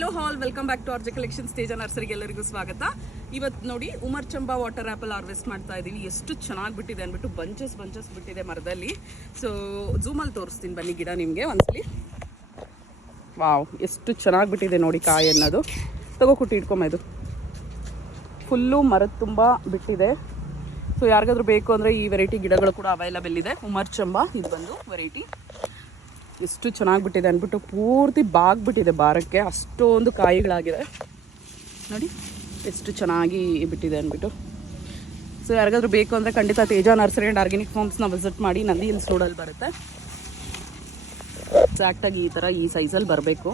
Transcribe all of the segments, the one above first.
Hello all welcome back to RJ collections Teja ನರ್ಸರಿಗೆ ಎಲ್ಲರಿಗೂ ಸ್ವಾಗತ. ಇವತ್ತು ನೋಡಿ Umar Chamba water apple harvest ಮಾಡ್ತಾ ಇದ್ದೀವಿ. ಎಷ್ಟು ಚೆನ್ನಾಗಿ ಬಿಟ್ಟಿದೆ ಅಂದ್ಬಿಟ್ಟು ಬಂಚಸ್ ಬಿಟ್ಟಿದೆ ಮರದಲ್ಲಿ. ಸೊ ಝೂಮಲ್ಲಿ ತೋರಿಸ್ತೀನಿ ಬನ್ನಿ ಗಿಡ ನಿಮಗೆ ಒಂದ್ಸಲಿ. ವಾವ್, ಎಷ್ಟು ಚೆನ್ನಾಗಿ ಬಿಟ್ಟಿದೆ ನೋಡಿ ಕಾಯಿ ಅನ್ನೋದು. ತಗೋಕೊಟ್ಟು ಇಟ್ಕೊಂಬ, ಇದು ಫುಲ್ಲು ಮರದ ತುಂಬ ಬಿಟ್ಟಿದೆ. ಸೊ ಯಾರಿಗಾದ್ರೂ ಬೇಕು ಅಂದರೆ ಈ ವೆರೈಟಿ ಗಿಡಗಳು ಕೂಡ ಅವೈಲಬಲ್ ಇದೆ. ಉಮರ್ ಚಂಬಾ ಇದು ಬಂದು ವೆರೈಟಿ. ಎಷ್ಟು ಚೆನ್ನಾಗಿ ಬಿಟ್ಟಿದೆ ಅಂದ್ಬಿಟ್ಟು ಪೂರ್ತಿ ಬಾಗ್ಬಿಟ್ಟಿದೆ ಬಾರಕ್ಕೆ, ಅಷ್ಟೊಂದು ಕಾಯಿಗಳಾಗಿದೆ ನೋಡಿ ಎಷ್ಟು ಚೆನ್ನಾಗಿ ಬಿಟ್ಟಿದೆ ಅಂದ್ಬಿಟ್ಟು. ಸೊ ಯಾರಿಗಾದ್ರೂ ಬೇಕು ಅಂದರೆ ಖಂಡಿತ ತೇಜ ನರ್ಸರಿ ಆ್ಯಂಡ್ ಆರ್ಗ್ಯಾನಿಕ್ ಫಾರ್ಮ್ಸ್ನ ವಿಸಿಟ್ ಮಾಡಿ. ನಂದಿ ಹಿಲ್ಸ್ ರೋಡಲ್ಲಿ ಬರುತ್ತೆ. ಎಕ್ಸಾಕ್ಟಾಗಿ ಈ ಥರ ಈ ಸೈಜಲ್ಲಿ ಬರಬೇಕು.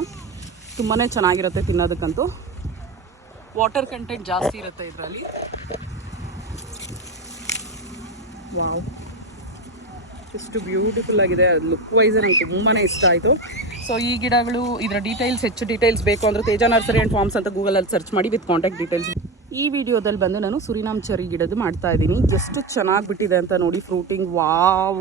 ತುಂಬಾ ಚೆನ್ನಾಗಿರುತ್ತೆ ತಿನ್ನೋದಕ್ಕಂತೂ. ವಾಟರ್ ಕಂಟೆಂಟ್ ಜಾಸ್ತಿ ಇರುತ್ತೆ ಇದರಲ್ಲಿ. ವಾವ್, ಎಷ್ಟು ಬ್ಯೂಟಿಫುಲ್ ಆಗಿದೆ. ಲುಕ್ ವೈಸ್ ನನಗೆ ತುಂಬಾ ಇಷ್ಟ ಆಯಿತು. ಸೊ ಈ ಗಿಡಗಳು ಇದರ ಹೆಚ್ಚು ಡೀಟೇಲ್ಸ್ ಬೇಕು ಅಂದರೆ ತೇಜ ನರ್ಸರಿ ಆ್ಯಂಡ್ ಫಾರ್ಮ್ಸ್ ಅಂತ ಗೂಗಲಲ್ಲಿ ಸರ್ಚ್ ಮಾಡಿ ವಿತ್ ಕಾಂಟ್ಯಾಕ್ಟ್ ಡೀಟೇಲ್ಸ್. ಈ ವಿಡಿಯೋದಲ್ಲಿ ಬಂದು ನಾನು ಸುರಿನಾಮ್ ಚೆರಿ ಗಿಡದ್ದು ಮಾಡ್ತಾ ಇದ್ದೀನಿ. ಎಷ್ಟು ಚೆನ್ನಾಗಿ ಬಿಟ್ಟಿದೆ ಅಂತ ನೋಡಿ. ಫ್ರೂಟಿಂಗ್ ವಾವ್,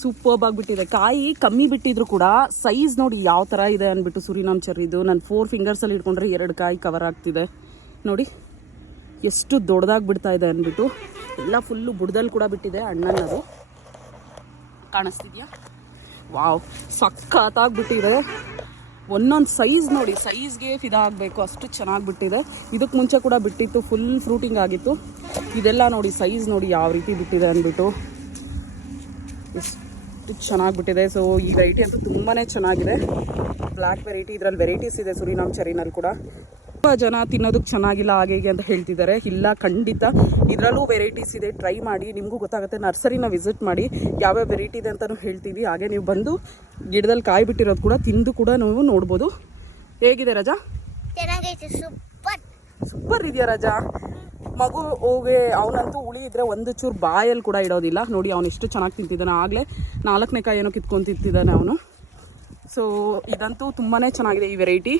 ಸೂಪರ್ಬ್ ಆಗಿಬಿಟ್ಟಿದೆ. ಕಾಯಿ ಕಮ್ಮಿ ಬಿಟ್ಟಿದ್ರು ಕೂಡ ಸೈಜ್ ನೋಡಿ ಯಾವ ಥರ ಇದೆ ಅಂದ್ಬಿಟ್ಟು. ಸುರಿನಾಮ್ ಚೆರಿದು ನಾನು 4 ಫಿಂಗರ್ಸಲ್ಲಿ ಇಟ್ಕೊಂಡ್ರೆ 2 ಕಾಯಿ ಕವರ್ ಆಗ್ತಿದೆ ನೋಡಿ. ಎಷ್ಟು ದೊಡ್ಡದಾಗಿ ಬಿಡ್ತಾ ಇದೆ ಅಂದ್ಬಿಟ್ಟು. ಎಲ್ಲ ಫುಲ್ಲು ಬುಡದಲ್ಲಿ ಕೂಡ ಬಿಟ್ಟಿದೆ ಹಣ್ಣನ್ನದು. ಕಾಣಿಸ್ತಿದ್ಯಾ? ವಾವ್, ಸಖತ್ತಾಗ್ಬಿಟ್ಟಿದೆ. ಒಂದೊಂದು ಸೈಜ್ ನೋಡಿ, ಸೈಜ್ಗೆ ಫಿದಾ ಆಗಬೇಕು, ಅಷ್ಟು ಚೆನ್ನಾಗಿ ಬಿಟ್ಟಿದೆ. ಇದಕ್ಕೆ ಮುಂಚೆ ಕೂಡ ಬಿಟ್ಟಿತ್ತು, ಫುಲ್ ಫ್ರೂಟಿಂಗ್ ಆಗಿತ್ತು. ಇದೆಲ್ಲ ನೋಡಿ ಸೈಜ್ ನೋಡಿ ಯಾವ ರೀತಿ ಬಿಟ್ಟಿದೆ ಅಂದ್ಬಿಟ್ಟು. ಎಷ್ಟು ಚೆನ್ನಾಗಿ ಬಿಟ್ಟಿದೆ. ಸೊ ಈ ವೆರೈಟಿ ಅಂತೂ ತುಂಬಾ ಚೆನ್ನಾಗಿದೆ. Black variety. ಇದರಲ್ಲಿ ವೆರೈಟೀಸ್ ಇದೆ ಸುರಿನಾಮ್ ಚೆರಿನಲ್ಲಿ ಕೂಡ. ತುಂಬ ಜನ ತಿನ್ನೋದಕ್ಕೆ ಚೆನ್ನಾಗಿಲ್ಲ ಹಾಗೆ ಹೀಗೆ ಅಂತ ಹೇಳ್ತಿದ್ದಾರೆ. ಇಲ್ಲ, ಖಂಡಿತ ಇದರಲ್ಲೂ ವೆರೈಟೀಸ್ ಇದೆ. ಟ್ರೈ ಮಾಡಿ, ನಿಮಗೂ ಗೊತ್ತಾಗುತ್ತೆ. ನರ್ಸರಿನ ವಿಸಿಟ್ ಮಾಡಿ, ಯಾವ್ಯಾವ ವೆರೈಟಿ ಇದೆ ಅಂತಲೂ ಹೇಳ್ತೀವಿ. ಹಾಗೆ ನೀವು ಬಂದು ಗಿಡದಲ್ಲಿ ಕಾಯಿ ಬಿಟ್ಟಿರೋದು ಕೂಡ ತಿಂದು ಕೂಡ ನೀವು ನೋಡ್ಬೋದು. ಹೇಗಿದೆ ರಜಾ? ಸೂಪರ್ ಇದೆಯಾ ರಜಾ? ಮಗು ಹೋಗಿ ಅವನಂತೂ ಹುಳಿ ಇದ್ದರೆ ಒಂದು ಚೂರು ಬಾಯಲ್ಲಿ ಕೂಡ ಇಡೋದಿಲ್ಲ ನೋಡಿ. ಅವನು ಎಷ್ಟು ಚೆನ್ನಾಗಿ ತಿಂತಿದ್ದಾನೆ. ಆಗಲೇ 4ನೇ ಕಾಯಿ ಏನೋ ಕಿತ್ಕೊಂಡು ತಿಂತಿದ್ದಾನೆ ಅವನು. ಸೊ ಇದಂತೂ ತುಂಬಾ ಚೆನ್ನಾಗಿದೆ ಈ ವೆರೈಟಿ.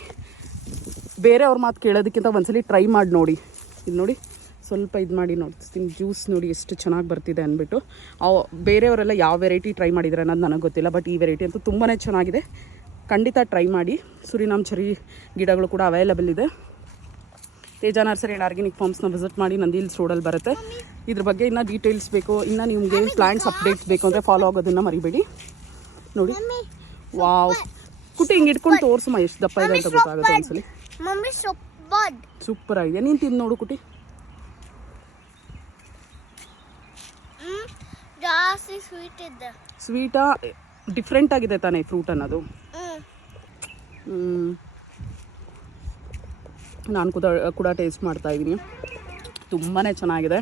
ಬೇರೆಯವ್ರ ಮಾತು ಕೇಳೋದಕ್ಕಿಂತ ಒಂದ್ಸಲಿ ಟ್ರೈ ಮಾಡಿ ನೋಡಿ. ಇದು ನೋಡಿ, ಸ್ವಲ್ಪ ಇದು ಮಾಡಿ ನೋಡ್ತೀನಿ. ಜ್ಯೂಸ್ ನೋಡಿ ಎಷ್ಟು ಚೆನ್ನಾಗಿ ಬರ್ತಿದೆ ಅಂದ್ಬಿಟ್ಟು. ಬೇರೆಯವರೆಲ್ಲ ಯಾವ ವೆರೈಟಿ ಟ್ರೈ ಮಾಡಿದ್ದಾರೆ ಅನ್ನೋದು ನನಗೆ ಗೊತ್ತಿಲ್ಲ. ಬಟ್ ಈ ವೆರೈಟಿ ಅಂತೂ ತುಂಬಾ ಚೆನ್ನಾಗಿದೆ. ಖಂಡಿತ ಟ್ರೈ ಮಾಡಿ. ಸುರಿನಾಮ್ ಚೆರಿ ಗಿಡಗಳು ಕೂಡ ಅವೈಲಬಲ್ ಇದೆ. ತೇಜ ನರ್ಸರಿ ಆ್ಯಂಡ್ ಆರ್ಗ್ಯಾನಿಕ್ ಫಾರ್ಮ್ಸ್ನ ವಿಸಿಟ್ ಮಾಡಿ. ನಂದಿ ಹಿಲ್ಸ್ ರೋಡಲ್ಲಿ ಬರುತ್ತೆ. ಇದ್ರ ಬಗ್ಗೆ ಇನ್ನೂ ಡೀಟೇಲ್ಸ್ ಬೇಕು, ಇನ್ನು ನಿಮಗೆ ಪ್ಲಾಂಟ್ಸ್ ಅಪ್ಡೇಟ್ಸ್ ಬೇಕು ಅಂದರೆ ಫಾಲೋ ಆಗೋದನ್ನು ಮರಿಬೇಡಿ ನೋಡಿ. ವಾವ್, ಕುಟ್ಟಿ ಹಿಂಗೆ ಇಟ್ಕೊಂಡು ತೋರಿಸಮ್ಮ ಎಷ್ಟು ದಪ್ಪ ಇದೆ ಅಂತ ಗೊತ್ತಾಗುತ್ತೆ ಒಂದ್ಸಲಿ. ಸೂಪರ್ ಆಗಿದೆ. ನೀನು ತಿಂದು ನೋಡು ಕುಟಿ. ಸ್ವೀಟಾ? ಡಿಫ್ರೆಂಟ್ ಆಗಿದೆ ತಾನೇ ಫ್ರೂಟ್ ಅನ್ನೋದು. ನಾನು ಕೂಡ ಟೇಸ್ಟ್ ಮಾಡ್ತಾ ಇದ್ದೀನಿ. ತುಂಬಾ ಚೆನ್ನಾಗಿದೆ.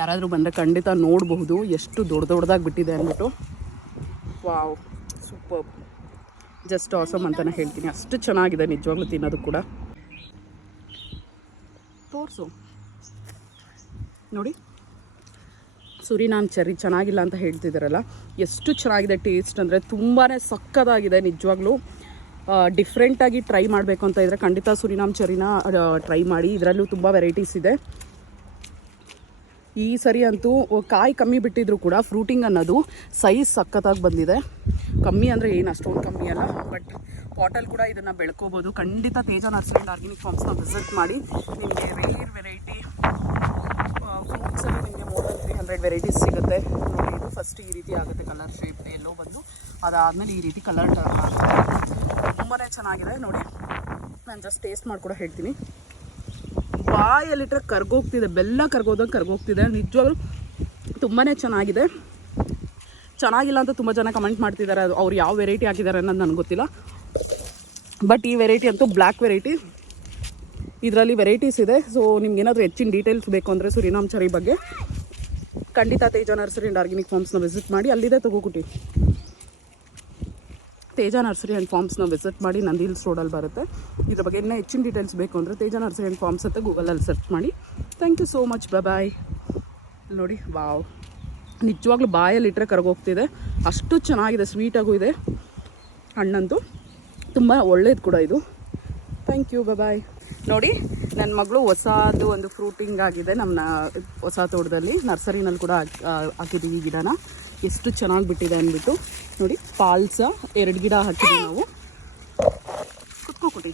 ಯಾರಾದರೂ ಬಂದರೆ ಖಂಡಿತ ನೋಡಬಹುದು ಎಷ್ಟು ದೊಡ್ಡದಾಗಿ ಬಿಟ್ಟಿದೆ ಅಂದ್ಬಿಟ್ಟು. ವಾವ್, ಸೂಪರ್, ಜಸ್ಟ್ ಆಸಮ್ ಅಂತಲೇ ಹೇಳ್ತೀನಿ. ಅಷ್ಟು ಚೆನ್ನಾಗಿದೆ ನಿಜವಾಗ್ಲೂ ತಿನ್ನೋದು ಕೂಡ. ತೋರಿಸು ನೋಡಿ. ಸುರಿನಾಮ್ ಚೆರಿ ಚೆನ್ನಾಗಿಲ್ಲ ಅಂತ ಹೇಳ್ತಿದ್ದಾರಲ್ಲ, ಎಷ್ಟು ಚೆನ್ನಾಗಿದೆ ಟೇಸ್ಟ್ ಅಂದರೆ ತುಂಬಾ ಸಕ್ಕತ್ತಾಗಿದೆ ನಿಜವಾಗ್ಲೂ. ಡಿಫ್ರೆಂಟಾಗಿ ಟ್ರೈ ಮಾಡಬೇಕು ಅಂತ ಇದ್ದರೆ ಖಂಡಿತ ಸುರಿನಾಮ್ ಚೆರಿನ ಟ್ರೈ ಮಾಡಿ. ಇದರಲ್ಲೂ ತುಂಬ ವೆರೈಟೀಸ್ ಇದೆ. ಈ ಸರಿ ಅಂತೂ ಕಾಯಿ ಕಮ್ಮಿ ಬಿಟ್ಟಿದ್ರು ಕೂಡ ಫ್ರೂಟಿಂಗ್ ಅನ್ನೋದು ಸೈಜ್ ಸಖತ್ತಾಗಿ ಬಂದಿದೆ. ಕಮ್ಮಿ ಅಂದರೆ ಏನು ಅಷ್ಟೊಂದು ಕಮ್ಮಿ ಅಲ್ಲ, ಬಟ್ ಪಾಟಲ್ಲಿ ಕೂಡ ಇದನ್ನು ಬೆಳ್ಕೋಬೋದು. ಖಂಡಿತ ತೇಜ ನರ್ಸರಿ ಆ್ಯಂಡ್ ಆರ್ಗ್ಯಾನಿಕ್ ಫಾರ್ಮ್ಸ್ನ ವಿಸಿಟ್ ಮಾಡಿ. ನಿಮಗೆ ರೇರ್ ವೆರೈಟಿ ಫ್ರೂಟ್ಸಲ್ಲಿ ನಿಮಗೆ ಮೋರ್ ದೆನ್ 300 ವೆರೈಟೀಸ್ ಸಿಗುತ್ತೆ ನೋಡಿ. ಇದು ಫಸ್ಟ್ ಈ ರೀತಿ ಆಗುತ್ತೆ ಕಲರ್ ಶೇಪ್ ಎಲ್ಲೋ ಬಂದು, ಅದಾದಮೇಲೆ ಈ ರೀತಿ ಕಲರ್ ಟರ್ನ್ ಆಗುತ್ತೆ. ತುಂಬಾ ಚೆನ್ನಾಗಿದೆ ನೋಡಿ. ನಾನು ಜಸ್ಟ್ ಟೇಸ್ಟ್ ಮಾಡಿ ಕೂಡ ಹೇಳ್ತೀನಿ. ಬಾಯಲ್ಲಿಟ್ಟರೆ ಕರ್ಗೋಗ್ತಿದೆ, ಬೆಲ್ಲ ಕರ್ಗೋದಂಗೆ ಕರ್ಗೋಗ್ತಿದೆ. ನಿಜವಾಗ್ಲೂ ತುಂಬಾ ಚೆನ್ನಾಗಿದೆ. ಚೆನ್ನಾಗಿಲ್ಲ ಅಂತ ತುಂಬ ಜನ ಕಮೆಂಟ್ ಮಾಡ್ತಿದ್ದಾರೆ. ಅವ್ರು ಯಾವ ವೆರೈಟಿ ಹಾಕಿದ್ದಾರೆ ಅನ್ನೋದು ನನಗೆ ಗೊತ್ತಿಲ್ಲ. ಬಟ್ ಈ ವೆರೈಟಿ ಅಂತೂ ಬ್ಲ್ಯಾಕ್ ವೆರೈಟಿ. ಇದರಲ್ಲಿ ವೆರೈಟೀಸ್ ಇದೆ. ಸೊ ನಿಮ್ಗೇನಾದರೂ ಹೆಚ್ಚಿನ ಡೀಟೇಲ್ಸ್ ಬೇಕು ಅಂದರೆ ಸುರಿನಾಮ್ ಚೆರಿ ಬಗ್ಗೆ ಖಂಡಿತ ತೇಜ ನರ್ಸರಿ ಆ್ಯಂಡ್ ಆರ್ಗ್ಯಾನಿಕ್ ಫಾರ್ಮ್ಸ್ನ ವಿಸಿಟ್ ಮಾಡಿ. ಅಲ್ಲಿದೆ ತಗೋಕುಟಿ. ತೇಜ ನರ್ಸರಿ ಆ್ಯಂಡ್ ಫಾರ್ಮ್ಸ್ನ ವಿಸಿಟ್ ಮಾಡಿ. ನಂದಿ ಹಿಲ್ಸ್ ರೋಡಲ್ಲಿ ಬರುತ್ತೆ. ಇದ್ರ ಬಗ್ಗೆ ಇನ್ನೂ ಹೆಚ್ಚಿನ ಡೀಟೇಲ್ಸ್ ಬೇಕು ಅಂದರೆ ತೇಜ ನರ್ಸರಿ ಆ್ಯಂಡ್ ಫಾರ್ಮ್ಸ್ ಅಂತ ಗೂಗಲಲ್ಲಿ ಸರ್ಚ್ ಮಾಡಿ. Thank you so much. Bye. ನೋಡಿ, ವಾವ್, ನಿಜವಾಗ್ಲೂ ಬಾಯಲ್ಲಿಟ್ಟರೆ ಕರಗೋಗ್ತಿದೆ. ಅಷ್ಟು ಚೆನ್ನಾಗಿದೆ. ಸ್ವೀಟಾಗೂ ಇದೆ ಹಣ್ಣಂತೂ. ತುಂಬ ಒಳ್ಳೇದು ಕೂಡ ಇದು. Thank you. ಬಾಯ್. ನೋಡಿ, ನನ್ನ ಮಗಳು ಹೊಸದು ಒಂದು ಫ್ರೂಟಿಂಗ್ ಆಗಿದೆ ನಮ್ಮ ಹೊಸ ತೋಟದಲ್ಲಿ. ನರ್ಸರಿನಲ್ಲಿ ಕೂಡ ಹಾಕಿದ್ದೀವಿ ಗಿಡನ. ಎಷ್ಟು ಚೆನ್ನಾಗಿ ಬಿಟ್ಟಿದೆ ಅಂದ್ಬಿಟ್ಟು ನೋಡಿ. ಪಾಲ್ಸ 2 ಗಿಡ ಹಾಕಿದ್ದೀವಿ ನಾವು. ಕುತ್ಕೋಕುಟಿ.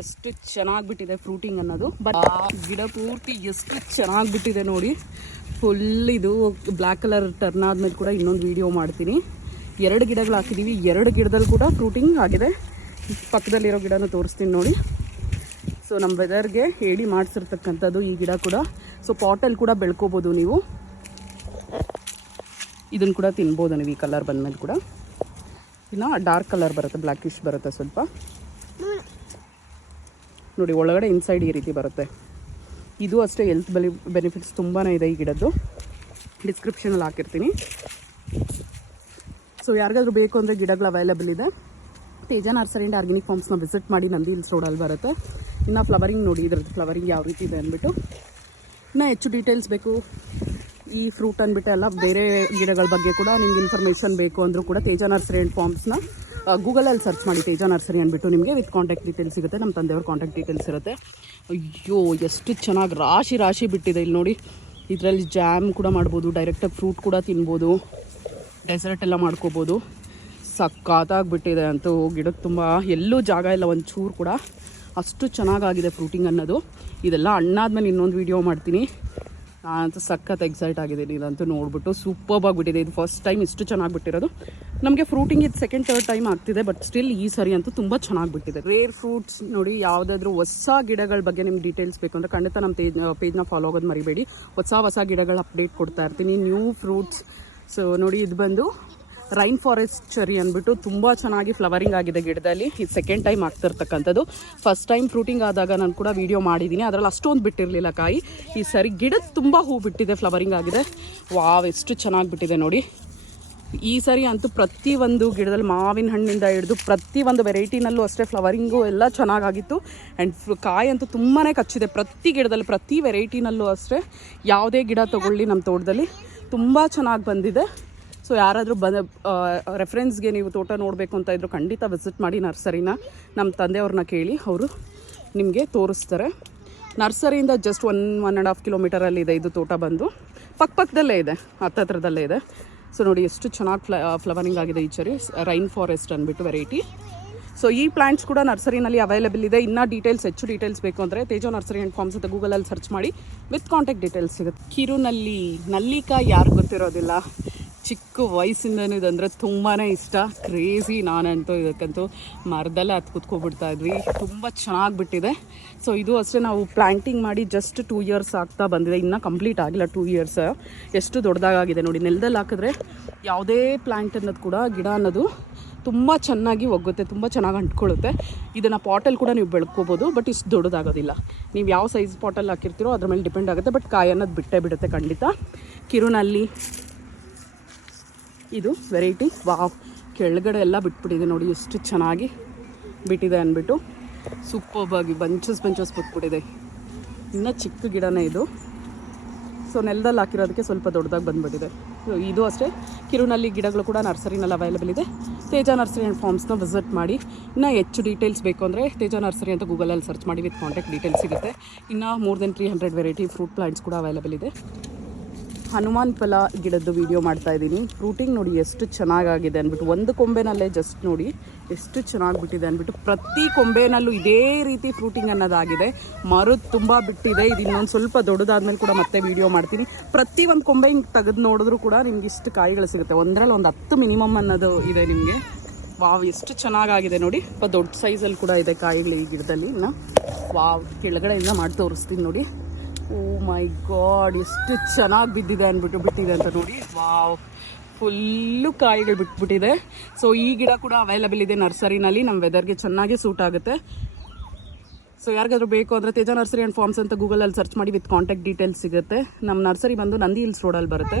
ಎಷ್ಟು ಚೆನ್ನಾಗಿ ಬಿಟ್ಟಿದೆ ಫ್ರೂಟಿಂಗ್ ಅನ್ನೋದು. ಗಿಡ ಪೂರ್ತಿ ಎಷ್ಟು ಚೆನ್ನಾಗಿ ಬಿಟ್ಟಿದೆ ನೋಡಿ. ಫುಲ್ ಇದು ಬ್ಲ್ಯಾಕ್ ಕಲರ್ ಟರ್ನ್ ಆದಮೇಲೆ ಕೂಡ ಇನ್ನೊಂದು ವಿಡಿಯೋ ಮಾಡ್ತೀನಿ. 2 ಗಿಡಗಳು ಹಾಕಿದ್ದೀವಿ, 2 ಗಿಡದಲ್ಲಿ ಕೂಡ ಫ್ರೂಟಿಂಗ್ ಆಗಿದೆ. ಪಕ್ಕದಲ್ಲಿರೋ ಗಿಡನೂ ತೋರಿಸ್ತೀನಿ ನೋಡಿ. ಸೊ ನಮ್ಮ ವೆದರ್ಗೆ ಹೇಳಿ ಮಾಡಿಸಿರ್ತಕ್ಕಂಥದ್ದು ಈ ಗಿಡ ಕೂಡ. ಸೊ ಪಾಟಲ್ಲಿ ಕೂಡ ಬೆಳ್ಕೋಬೋದು ನೀವು. ಇದನ್ನು ಕೂಡ ತಿನ್ಬೋದು ನೀವು ಈ ಕಲರ್ ಬಂದಮೇಲೆ ಕೂಡ. ಇನ್ನು ಡಾರ್ಕ್ ಕಲರ್ ಬರುತ್ತೆ, ಬ್ಲ್ಯಾಕಿಶ್ ಬರುತ್ತೆ ಸ್ವಲ್ಪ ನೋಡಿ. ಒಳಗಡೆ ಇನ್ಸೈಡ್ ಈ ರೀತಿ ಬರುತ್ತೆ. ಇದು ಅಷ್ಟೇ ಹೆಲ್ತ್ ಬೆನಿಫಿಟ್ಸ್ ತುಂಬಾ ಇದೆ ಈ ಗಿಡದ್ದು. ಡಿಸ್ಕ್ರಿಪ್ಷನಲ್ಲಿ ಹಾಕಿರ್ತೀನಿ. ಸೊ ಯಾರಿಗಾದ್ರೂ ಬೇಕು ಅಂದರೆ ಗಿಡಗಳು ಅವೈಲೇಬಲ್ ಇದೆ. ತೇಜ ನರ್ಸರಿ ಆ್ಯಂಡ್ ಆರ್ಗ್ಯಾನಿಕ್ ಫಾರ್ಮ್ಸ್ನ ವಿಸಿಟ್ ಮಾಡಿ, ನಂದಿ ಹಿಲ್ಸ್ ರೋಡಲ್ಲಿ ಬರುತ್ತೆ. ಇನ್ನು ಫ್ಲವರಿಂಗ್ ನೋಡಿ, ಇದ್ರದ್ದು ಫ್ಲವರಿಂಗ್ ಯಾವ ರೀತಿ ಇದೆ ಅಂದ್ಬಿಟ್ಟು. ಇನ್ನು ಹೆಚ್ಚು ಡೀಟೇಲ್ಸ್ ಬೇಕು ಈ ಫ್ರೂಟ್ ಅಂದ್ಬಿಟ್ಟು ಎಲ್ಲ ಬೇರೆ ಗಿಡಗಳ ಬಗ್ಗೆ ಕೂಡ ನಿಮ್ಗೆ ಇನ್ಫಾರ್ಮೇಷನ್ ಬೇಕು ಅಂದರೂ ಕೂಡ ತೇಜ ನರ್ಸರಿ ಆ್ಯಂಡ್ ಫಾರ್ಮ್ಸ್ನ ಗೂಗಲಲ್ಲಿ ಸರ್ಚ್ ಮಾಡಿ. ತೇಜ ನರ್ಸರಿ ಅಂದ್ಬಿಟ್ಟು ನಿಮಗೆ ವಿತ್ ಕಾಂಟ್ಯಾಕ್ಟ್ ಡೀಟೇಲ್ಸ್ ಸಿಗುತ್ತೆ. ನಮ್ಮ ತಂದೆಯವ್ರ ಕಾಂಟ್ಯಾಕ್ಟ್ ಡೀಟೇಲ್ಸ್ ಇರುತ್ತೆ. ಅಯ್ಯೋ ಎಷ್ಟು ಚೆನ್ನಾಗಿ ರಾಶಿ ಬಿಟ್ಟಿದೆ ಇಲ್ಲಿ ನೋಡಿ. ಇದರಲ್ಲಿ ಜಾಮ್ ಕೂಡ ಮಾಡ್ಬೋದು, ಡೈರೆಕ್ಟಾಗಿ ಫ್ರೂಟ್ ಕೂಡ ತಿನ್ಬೋದು, ಡೆಸರ್ಟ್ ಎಲ್ಲ ಮಾಡ್ಕೋಬೋದು. ಸಕ್ಕತ್ತಾಗಿಬಿಟ್ಟಿದೆ ಅಂತೂ. ಗಿಡಕ್ಕೆ ತುಂಬ ಎಲ್ಲೂ ಜಾಗ ಇಲ್ಲ ಒಂಚೂರು ಕೂಡ, ಅಷ್ಟು ಚೆನ್ನಾಗಾಗಿದೆ ಫ್ರೂಟಿಂಗ್ ಅನ್ನೋದು. ಇದೆಲ್ಲ ಹಣ್ಣಾದ್ಮೇಲೆ ಇನ್ನೊಂದು ವೀಡಿಯೋ ಮಾಡ್ತೀನಿ. ನಾನಂತೂ ಸಖತ್ ಎಕ್ಸೈಟ್ ಆಗಿದ್ದೀನಿ ಇದಂತೂ ನೋಡ್ಬಿಟ್ಟು. ಸೂಪರ್ಬ್ ಆಗಿಬಿಟ್ಟಿದೆ. ಇದು ಫಸ್ಟ್ ಟೈಮ್ ಇಷ್ಟು ಚೆನ್ನಾಗಿ ಬಿಟ್ಟಿರೋದು. ನಮಗೆ ಫ್ರೂಟಿಂಗ್ ಇದು ಸೆಕೆಂಡ್ ಥರ್ಡ್ ಟೈಮ್ ಆಗ್ತಿದೆ, ಬಟ್ ಸ್ಟಿಲ್ ಈ ಸರಿ ಅಂತೂ ತುಂಬ ಚೆನ್ನಾಗಿ ಬಿಟ್ಟಿದೆ. ರೇರ್ ಫ್ರೂಟ್ಸ್ ನೋಡಿ, ಯಾವುದಾದ್ರೂ ಹೊಸ ಗಿಡಗಳ ಬಗ್ಗೆ ನಿಮ್ಗೆ ಡೀಟೇಲ್ಸ್ ಬೇಕು ಅಂದರೆ ಖಂಡಿತ ನಮ್ಮ ಪೇಜ್ನ ಫಾಲೋ ಆಗೋದು ಮರಿಬೇಡಿ. ಹೊಸ ಗಿಡಗಳ ಅಪ್ಡೇಟ್ ಕೊಡ್ತಾ ಇರ್ತೀನಿ, ನ್ಯೂ ಫ್ರೂಟ್ಸ್. ಸೊ ನೋಡಿ, ಇದು ಬಂದು ರೈನ್ ಫಾರೆಸ್ಟ್ ಚೆರಿ ಅಂದ್ಬಿಟ್ಟು ತುಂಬ ಚೆನ್ನಾಗಿ ಫ್ಲವರಿಂಗ್ ಆಗಿದೆ ಗಿಡದಲ್ಲಿ. ಇದು ಸೆಕೆಂಡ್ ಟೈಮ್ ಆಗ್ತಿರ್ತಕ್ಕಂಥದ್ದು. ಫಸ್ಟ್ ಟೈಮ್ ಫ್ರೂಟಿಂಗ್ ಆದಾಗ ನಾನು ಕೂಡ ವೀಡಿಯೋ ಮಾಡಿದ್ದೀನಿ, ಅದರಲ್ಲಿ ಅಷ್ಟೊಂದು ಬಿಟ್ಟಿರಲಿಲ್ಲ ಕಾಯಿ. ಈ ಸರಿ ಗಿಡದ ತುಂಬ ಹೂ ಬಿಟ್ಟಿದೆ, ಫ್ಲವರಿಂಗ್ ಆಗಿದೆ. ವಾವ್, ಎಷ್ಟು ಚೆನ್ನಾಗಿ ಬಿಟ್ಟಿದೆ ನೋಡಿ. ಈ ಸರಿ ಅಂತೂ ಪ್ರತಿಯೊಂದು ಗಿಡದಲ್ಲಿ ಮಾವಿನ ಹಣ್ಣಿಂದ ಹಿಡಿದು ಪ್ರತಿಯೊಂದು ವೆರೈಟಿನಲ್ಲೂ ಅಷ್ಟೇ ಫ್ಲವರಿಂಗು ಎಲ್ಲ ಚೆನ್ನಾಗಾಗಿತ್ತು. ಆ್ಯಂಡ್ ಕಾಯಿ ಅಂತೂ ತುಂಬಾ ಕಚ್ಚಿದೆ ಪ್ರತಿ ಗಿಡದಲ್ಲಿ, ಪ್ರತಿ ವೆರೈಟಿನಲ್ಲೂ ಅಷ್ಟೇ. ಯಾವುದೇ ಗಿಡ ತೊಗೊಳ್ಳಿ ನಮ್ಮ ತೋಟದಲ್ಲಿ ತುಂಬ ಚೆನ್ನಾಗಿ ಬಂದಿದೆ. ಸೊ ಯಾರಾದರೂ ರೆಫರೆನ್ಸ್ಗೆ ನೀವು ತೋಟ ನೋಡಬೇಕು ಅಂತ ಇದ್ದರೂ ಖಂಡಿತ ವಿಸಿಟ್ ಮಾಡಿ ನರ್ಸರಿನ. ನಮ್ಮ ತಂದೆಯವ್ರನ್ನ ಕೇಳಿ, ಅವರು ನಿಮಗೆ ತೋರಿಸ್ತಾರೆ. ನರ್ಸರಿಯಿಂದ ಜಸ್ಟ್ 1.5 ಕಿಲೋಮೀಟರಲ್ಲಿ ಇದೆ ಇದು ತೋಟ ಬಂದು. ಪಕ್ಕದಲ್ಲೇ ಇದೆ, ಹತ್ರದಲ್ಲೇ ಇದೆ. ಸೊ ನೋಡಿ ಎಷ್ಟು ಚೆನ್ನಾಗಿ ಫ್ಲವರಿಂಗ್ ಆಗಿದೆ ಈ ಚೆರಿ. ರೈನ್ ಫಾರೆಸ್ಟ್ ಅಂದ್ಬಿಟ್ಟು ವೆರೈಟಿ. ಸೊ ಈ ಪ್ಲಾಂಟ್ಸ್ ಕೂಡ ನರ್ಸರಿನಲ್ಲಿ ಅವೈಲೇಬಲ್ ಇದೆ. ಇನ್ನೂ ಹೆಚ್ಚು ಡೀಟೇಲ್ಸ್ ಬೇಕು ಅಂದರೆ ತೇಜ ನರ್ಸರಿ ಆ್ಯಂಡ್ ಫಾರ್ಮ್ಸ್ ಅಂತ ಗೂಗಲಲ್ಲಿ ಸರ್ಚ್ ಮಾಡಿ, ವಿತ್ ಕಾಂಟ್ಯಾಕ್ಟ್ ಡೀಟೇಲ್ಸ್ ಸಿಗುತ್ತೆ. ಕಿರುನಲ್ಲಿ ನಲ್ಲಿಕಾಯಿ ಯಾರು ಗೊತ್ತಿರೋದಿಲ್ಲ. ಚಿಕ್ಕ ವಯಸ್ಸಿಂದನೂ ಇದಂದರೆ ತುಂಬಾ ಇಷ್ಟ, ಕ್ರೇಜಿ. ನಾನಂತೂ ಇದಕ್ಕಂತೂ ಮರದಲ್ಲೇ ಹತ್ತು ಕೂತ್ಕೊಬಿಡ್ತಾ ಇದ್ವಿ. ತುಂಬ ಚೆನ್ನಾಗಿ ಬಿಟ್ಟಿದೆ. ಸೊ ಇದು ಅಷ್ಟೇ, ನಾವು ಪ್ಲ್ಯಾಂಟಿಂಗ್ ಮಾಡಿ ಜಸ್ಟ್ 2 ಇಯರ್ಸ್ ಆಗ್ತಾ ಬಂದಿದೆ, ಇನ್ನೂ ಕಂಪ್ಲೀಟ್ ಆಗಿಲ್ಲ 2 ಇಯರ್ಸ್. ಎಷ್ಟು ದೊಡ್ಡದಾಗಿದೆ ನೋಡಿ. ನೆಲದಲ್ಲಿ ಹಾಕಿದ್ರೆ ಯಾವುದೇ ಪ್ಲ್ಯಾಂಟ್ ಅನ್ನೋದು ಕೂಡ, ಗಿಡ ಅನ್ನೋದು ತುಂಬ ಚೆನ್ನಾಗಿ ಒಗ್ಗುತ್ತೆ, ತುಂಬ ಚೆನ್ನಾಗಿ ಅಂಟ್ಕೊಳ್ಳುತ್ತೆ. ಇದನ್ನು ಪಾಟಲ್ಲಿ ಕೂಡ ನೀವು ಬೆಳ್ಕೋಬೋದು, ಬಟ್ ಇಷ್ಟು ದೊಡ್ಡದಾಗೋದಿಲ್ಲ. ನೀವು ಯಾವ ಸೈಜ್ ಪಾಟಲ್ಲಿ ಹಾಕಿರ್ತೀರೋ ಅದ್ರ ಮೇಲೆ ಡಿಪೆಂಡ್ ಆಗುತ್ತೆ. ಬಟ್ ಕಾಯಿ ಅನ್ನೋದು ಬಿಡುತ್ತೆ ಖಂಡಿತ. ಕಿರುನಲ್ಲಿ ಇದು ವೆರೈಟಿ. ವಾವ್, ಕೆಳಗಡೆ ಎಲ್ಲ ಬಿಟ್ಬಿಟ್ಟಿದೆ ನೋಡಿ, ಎಷ್ಟು ಚೆನ್ನಾಗಿ ಬಿಟ್ಟಿದೆ ಅಂದ್ಬಿಟ್ಟು. ಸೂಪರ್ಬಾಗಿ ಬಂಚಸ್ ಬಿಟ್ಬಿಟ್ಟಿದೆ. ಇನ್ನೂ ಚಿಕ್ಕ ಗಿಡನೇ ಇದು. ಸೊ ನೆಲದಲ್ಲಿ ಹಾಕಿರೋದಕ್ಕೆ ಸ್ವಲ್ಪ ದೊಡ್ಡದಾಗಿ ಬಂದುಬಿಟ್ಟಿದೆ. ಸೊ ಇದು ಅಷ್ಟೇ, ಕಿರುನಲ್ಲಿ ಗಿಡಗಳು ಕೂಡ ನರ್ಸರಿನಲ್ಲಿ ಅವೈಲೇಬಲ್ ಇದೆ. ತೇಜ ನರ್ಸರಿ ಆ್ಯಂಡ್ ಫಾರ್ಮ್ಸ್ನ ವಿಸಿಟ್ ಮಾಡಿ. ಇನ್ನೂ ಹೆಚ್ಚು ಡೀಟೇಲ್ಸ್ ಬೇಕು ಅಂದರೆ ತೇಜ ನರ್ಸರಿ ಅಂತ ಗೂಗಲಲ್ಲಿ ಸರ್ಚ್ ಮಾಡಿ, ವಿತ್ ಕಾಂಟ್ಯಾಕ್ಟ್ ಡೀಟೇಲ್ಸ್ ಸಿಗುತ್ತೆ. ಇನ್ನು more than 300 variety fruit plants ಕೂಡ ಅವೈಲೇಬಲ್ ಇದೆ. ಹನುಮಾನ್ ಫಲ ಗಿಡದ್ದು ವೀಡಿಯೋ ಮಾಡ್ತಾಯಿದ್ದೀನಿ. ಫ್ರೂಟಿಂಗ್ ನೋಡಿ ಎಷ್ಟು ಚೆನ್ನಾಗಾಗಿದೆ ಅಂದ್ಬಿಟ್ಟು. ಒಂದು ಕೊಂಬೆನಲ್ಲೇ ಜಸ್ಟ್ ನೋಡಿ ಎಷ್ಟು ಚೆನ್ನಾಗಿ ಬಿಟ್ಟಿದೆ ಅಂದ್ಬಿಟ್ಟು. ಪ್ರತಿ ಕೊಂಬೆನಲ್ಲೂ ಇದೇ ರೀತಿ ಫ್ರೂಟಿಂಗ್ ಅನ್ನೋದಾಗಿದೆ. ಮರದ್ದು ತುಂಬ ಬಿಟ್ಟಿದೆ. ಇದು ಇನ್ನೊಂದು ಸ್ವಲ್ಪ ದೊಡ್ಡದಾದ್ಮೇಲೆ ಕೂಡ ಮತ್ತೆ ವೀಡಿಯೋ ಮಾಡ್ತೀನಿ. ಪ್ರತಿ ಒಂದು ಕೊಂಬೆ ಹಿಂಗೆ ತೆಗೆದು ನೋಡಿದ್ರೂ ಕೂಡ ನಿಮ್ಗೆ ಇಷ್ಟು ಕಾಯಿಗಳು ಸಿಗುತ್ತೆ. ಒಂದರಲ್ಲಿ ಒಂದು 10 ಮಿನಿಮಮ್ ಅನ್ನೋದು ಇದೆ ನಿಮಗೆ. ವಾವ್, ಎಷ್ಟು ಚೆನ್ನಾಗಾಗಿದೆ ನೋಡಿ. ಸ್ವಲ್ಪ ದೊಡ್ಡ ಸೈಜಲ್ಲಿ ಕೂಡ ಇದೆ ಕಾಯಿಗಳು ಈ ಗಿಡದಲ್ಲಿ. ಇನ್ನು ವಾವ್, ಕೆಳಗಡೆಯಿಂದ ಮಾಡಿ ತೋರಿಸ್ತೀನಿ ನೋಡಿ. ಓ ಮೈ ಗಾಡ್, ಎಷ್ಟು ಚೆನ್ನಾಗಿ ಬಿಟ್ಟಿದೆ ಅಂತ ನೋಡಿ. ವಾವ್, ಫುಲ್ಲು ಕಾಯಿಗಳು ಬಿಟ್ಬಿಟ್ಟಿದೆ. ಸೊ ಈ ಗಿಡ ಕೂಡ ಅವೈಲೇಬಲ್ ಇದೆ ನರ್ಸರಿನಲ್ಲಿ. ನಮ್ಮ ವೆದರ್ಗೆ ಚೆನ್ನಾಗಿ ಸೂಟ್ ಆಗುತ್ತೆ. ಸೊ ಯಾರಿಗಾದ್ರೂ ಬೇಕು ಅಂದರೆ ತೇಜ ನರ್ಸರಿ ಆ್ಯಂಡ್ ಫಾರ್ಮ್ಸ್ ಅಂತ ಗೂಗಲಲ್ಲಿ ಸರ್ಚ್ ಮಾಡಿ, ವಿತ್ ಕಾಂಟ್ಯಾಕ್ಟ್ ಡೀಟೇಲ್ಸ್ ಸಿಗುತ್ತೆ. ನಮ್ಮ ನರ್ಸರಿ ಬಂದು ನಂದಿ ಹಿಲ್ಸ್ ರೋಡಲ್ಲಿ ಬರುತ್ತೆ.